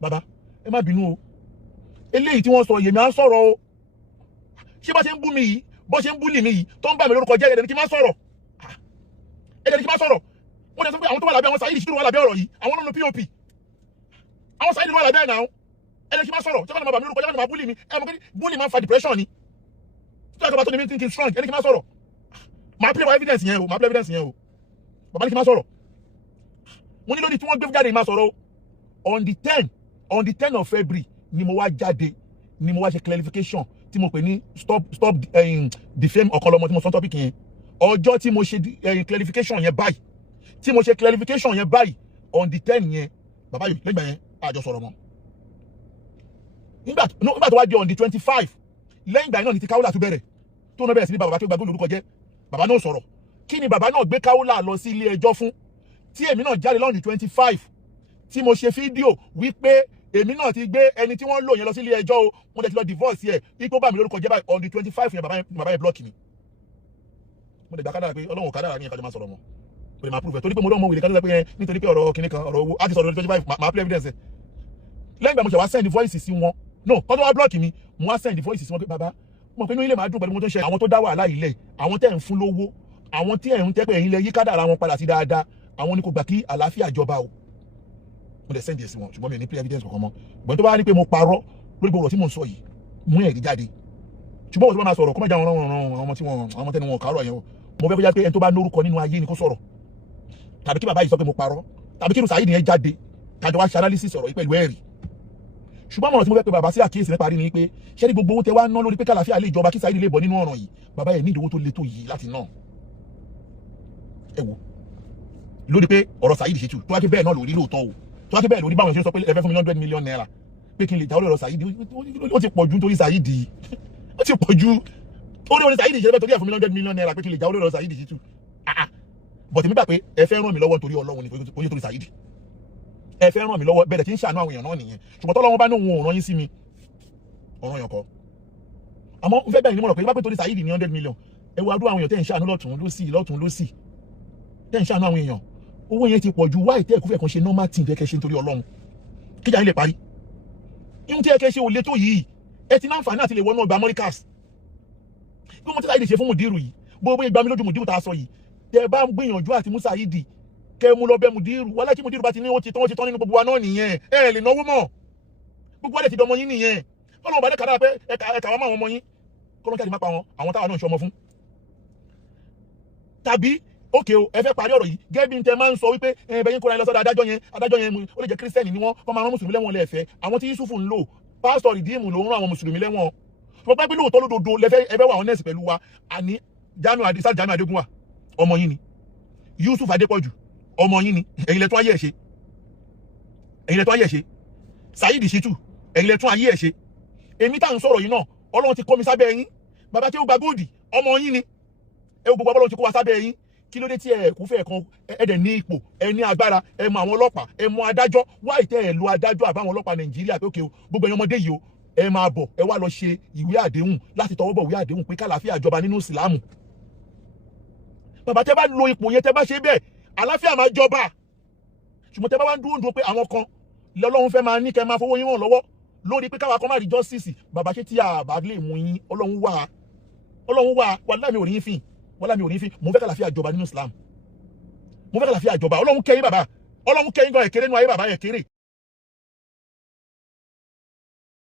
bàbá ẹ má bínú o eléyìí tí wọ́n sọ yèmí à ń sọ̀rọ̀ o ṣé bá ṣe ń bú mi yìí bó ṣe ń búlì mi yìí tó ń bà mí lórúkọ jẹ́ ẹ̀dẹ̀ ni kí n má sọ̀rọ̀ ẹ̀dẹ̀ ni kí n má sọ̀rọ̀ mo dẹ̀ sọ pé àwọn tó wà lábẹ́ àwọn Saheed Shittu wà lábẹ́ ọ̀rọ̀ yìí àwọn náà lo POP àwọn Saheed wà lábẹ́ ẹ̀ náà ẹ̀dẹ̀ kí n má sọ̀rọ̀ jẹ́ kó ní ma bà mí lórúkọ jẹ́ kó ní ma búlì mi ẹ̀ mọ̀ pé búlì máa ń fa depression ni tó yẹ kó bá tó ní mi thinking strong ẹ̀dẹ̀ kí n má sọ̀rọ̀ máa play evidence yẹn o máa play evidence yẹn o bàbá ní kí n má sọ̀rọ̀ mo ní lórí tí wọ́n gbé jáde má sọ̀rọ̀ on the 10th of February ni mo wá jáde ni mo wá ṣe clarification tí mo pè ní stop defame Ọ̀kanlọ́mọ tí mo sọ topic yẹn ọjọ́ tí mo ṣe clarification yẹn báyìí on the 10 yẹn bàbá yìí lẹ́gbẹ̀ẹ́ yẹn àjọ sọ̀rọ̀ mọ́ nígbà tó wá di on the 25 lẹ́yìn ìgbà náà ni ti Kaola tó bẹ̀rẹ̀ tó náà bẹ̀rẹ̀ sí ní bàbá tó gbàgbé olórúkọ jẹ́ bàbá náà sọ̀rọ̀ kí ni bàbá náà gbé Kaola lọ sí ilé ẹjọ́ fún tí èmi náà jáde lọ́nà 25 tí mo ṣe fídíò wípé èmi náà ti gbé ẹni tí wọ́n lò yẹn lọ sí ilé ẹjọ́ o mo dẹ̀ ti lọ divorce yẹ ipò bá mi lórúkọ jẹ́ báyìí on the 25 yẹn bàbá yẹn block mi mo dẹ̀ gbà kádàrà pé Ọlọ́run kádàrà ní ẹ̀ka jọ máa sọ̀rọ̀ mọ́ pé máa prove ẹ̀ torí pé mo dán mọ́ wèrè kádàrà pé yẹn nítorí pé ọ̀rọ̀ kìnìkan ọ̀rọ̀ owó á ti sọ̀rọ̀ 25 máa play evidence lẹ́yìn ìgbà mo ṣe wá send voice sí wọn no kọ́ tó wá block mi mo wá send voice sí wọn pé bàbá mo pé inú ilé máa dùn pẹ̀lú mo tó ń ṣe àwọn tó dá wàhálà ilẹ̀ àwọn tẹ́ ń fún lówó àwọn tí ẹ̀ ń tẹ́ pé ẹ̀yin lẹ yí kádàrà wọn padà sí dáadáa àwọn ni kò gbà kí àlàáfíà jọba o mo lè send sí wọn ṣùgbọ́n mi ò ní play evidence kankan mọ́ gbọ́n tó bá ní pé mo parọ́ lórí gbogbo ọ̀rọ̀ tí mo ń sọ yìí mú ẹ̀rí jáde ṣùgbọ́n òṣèlú máa sọ̀rọ̀ kó má já àwọn ọmọ tẹnu wọn kárọ̀ yẹn o mo fẹ́ kó já pé ẹni tó bá lórúkọ nínú ayé ni kó sọ̀rọ̀ tàbí kí bàbá yìí sọ pé mo parọ́ tàbí kí Saheed yẹn jáde kájọ wá ṣe analysis ọ̀rọ̀ yìí pẹ̀lú ẹ̀rí ṣùgbọ́n mọ̀ràn tí mo fẹ́ pe bàbá sí àkíyèsí nípa rí ni pé ṣé ní gbogbo owó tẹ wá ná lórí pé kàlàfíà lè jọba kí Saheed lè bọ̀ nínú ọ̀ràn yìí bàbá yẹn ní ìdówó tó le tó yìí láti ná ẹ wo lórí pé ọ̀rọ̀ Saheed Shittu tó wá kí bẹ́ẹ̀ náà lórí lóòótọ́ o tó wá kí bẹ́ẹ̀ lórí báwọn ṣe ń sọ pé ẹ fẹ́ fún mi 100 million naira pé kí n lè jáwọ́ lọ́rọ̀ Saheed ó ti pọ̀ ju nítorí Saheed ó ti pọ̀ ju ó ní oní Saheed ṣe fẹ́ torí ẹ̀ fún mi 100 million naira pé kí n lè jáwọ́ lọ́rọ̀ Saheed Shittu bọ̀tí mi gbà pé ẹ fẹ́ ràn mí lọ́wọ́ nítorí Ọlọ́run ni kò yẹ torí Saheed ẹ fẹ́ ràn mí lọ́wọ́ bẹ̀rẹ̀ tí ń ṣàánú àwọn èèyàn náà nìyẹn ṣùgbọ́n tọ́lọ́wọ́n bá ní òun ọ̀ràn yín sí mi ọ̀ràn yàn kọ́ àmọ́ n fẹ́ bẹ́ẹ̀ ni mo rò pé bá pé torí Saheed ní 100 million ẹ wo adúrà àwọn èèyàn tẹ́ ń ṣàánú lọ́tún lósì tẹ́ ń ṣàánú àwọn èèyàn owó yẹn ti pọ̀ ju wáì tẹ́ ẹ̀kú fẹ́ kan ṣe normal team tẹ́ kẹ́ ṣe nítorí Ọlọ́run kíjà yín lè parí ihun tí ẹ kẹ́ ṣe ò lè tó yìí ẹ ti láǹfààní àti lè wọnú ọgbà Amoricas bí mo ti láì lè ṣe fún Mudiru yìí gbogbo ìgbà mi lójú Mudiru tá a sọ yìí tẹ́ bá ń gbìyànjú àti Musa Saidi kẹ́ mú lọ bẹ Mudiru wálé kí Mudiru bá ti ní ó ti tán nínú gbogbo wa náà nìyẹn ẹ lè náwó mọ́ gbogbo wálé ti dọmọ yín nìyẹn Ọlọ́run bá dé kàdá pé ẹ̀ka wọn máa wọn ọmọ yín kọ́lọ́n jáde má pa wọn àwọn táwa náà ń ṣọmọ fún tàbí ókè o ẹ fẹ́ parí ọ̀rọ̀ yìí gẹ́gẹ́ bí n tẹ máa ń sọ wípé ẹ̀bẹ̀yìn kóra ẹ lọ sọ́dọ̀ adájọ́ yẹn ó lè jẹ́ kírísítẹ́nì ni wọ́n máa rán mùsùlùmí lẹ́wọ̀n lẹ́ẹ̀fẹ́ àwọn tí Yusufu ń lò pásítọ̀ rìdíìmù ló ń rán àwọn mùsùlùmí lẹ́wọ̀n wọ́n pẹ́ pé lóòótọ́ lódodo ẹbẹ́ wà àwọn nẹ́ẹ̀sì pẹ̀lú wa àní Jamiu Adégúnwà ọmọ yín ni Yusuf Adépọ̀jù ọmọ yín ni ẹ̀yin lẹ tún ayé ẹ̀ ṣe Saidi Shittu ẹ̀yin lẹ tún ayé ẹ̀ ṣe èmi tá à ń sọ̀rọ̀ yìí náà Ọlọ́run ti kọ́ mi sábẹ́ yín bàbá tí ó gba góòdì ọmọ yín ni ẹ gbogbo Ọlọ́run ti kó wa sábẹ́ yín kí ló dé tí ẹ kú fẹ́ kan ẹ̀dẹ̀ ní ipò ẹ ní agbára ẹ mọ àwọn ọlọ́pàá ẹ mọ adájọ́ wáì tẹ́ ẹ lo adájọ́ àbáwọn ọlọ́pàá Nàìjíríà pé òkè o gbogbo ẹ̀yin ọmọdé yìí o ẹ máa bọ̀ ẹ wá lọ ṣe ìwé àdéhùn láti tọwọ́ bọ̀ ìwé àdéhùn pé kálàáfíà jọba nínú ìsìlámù bàbá tẹ́ bá lo ipò yẹn tẹ́ bá ṣe bẹ́ẹ̀ àlàáfíà máa jọba ṣùgbọ́n tẹ́ bá wá ń dúró pé àwọn kan lọ́lọ́run fẹ́ máa ní kẹ́ máa fowó yín ràn lọ́wọ́ lórí pé káwa kan má rí justice bàbá ṣe tí a bá lè mú yín Ọlọ́run wà wàláhì mi ò rí yín fín mo fẹ́ kálàáfíà jọba nínú Islam mo fẹ́ kálàáfíà jọba Ọlọ́run kẹ́yìn bàbá Ọlọ́run kẹ́yìn gan ẹ̀kẹ́rẹ́ nínú ayé bàbá ẹ̀kẹ́rẹ́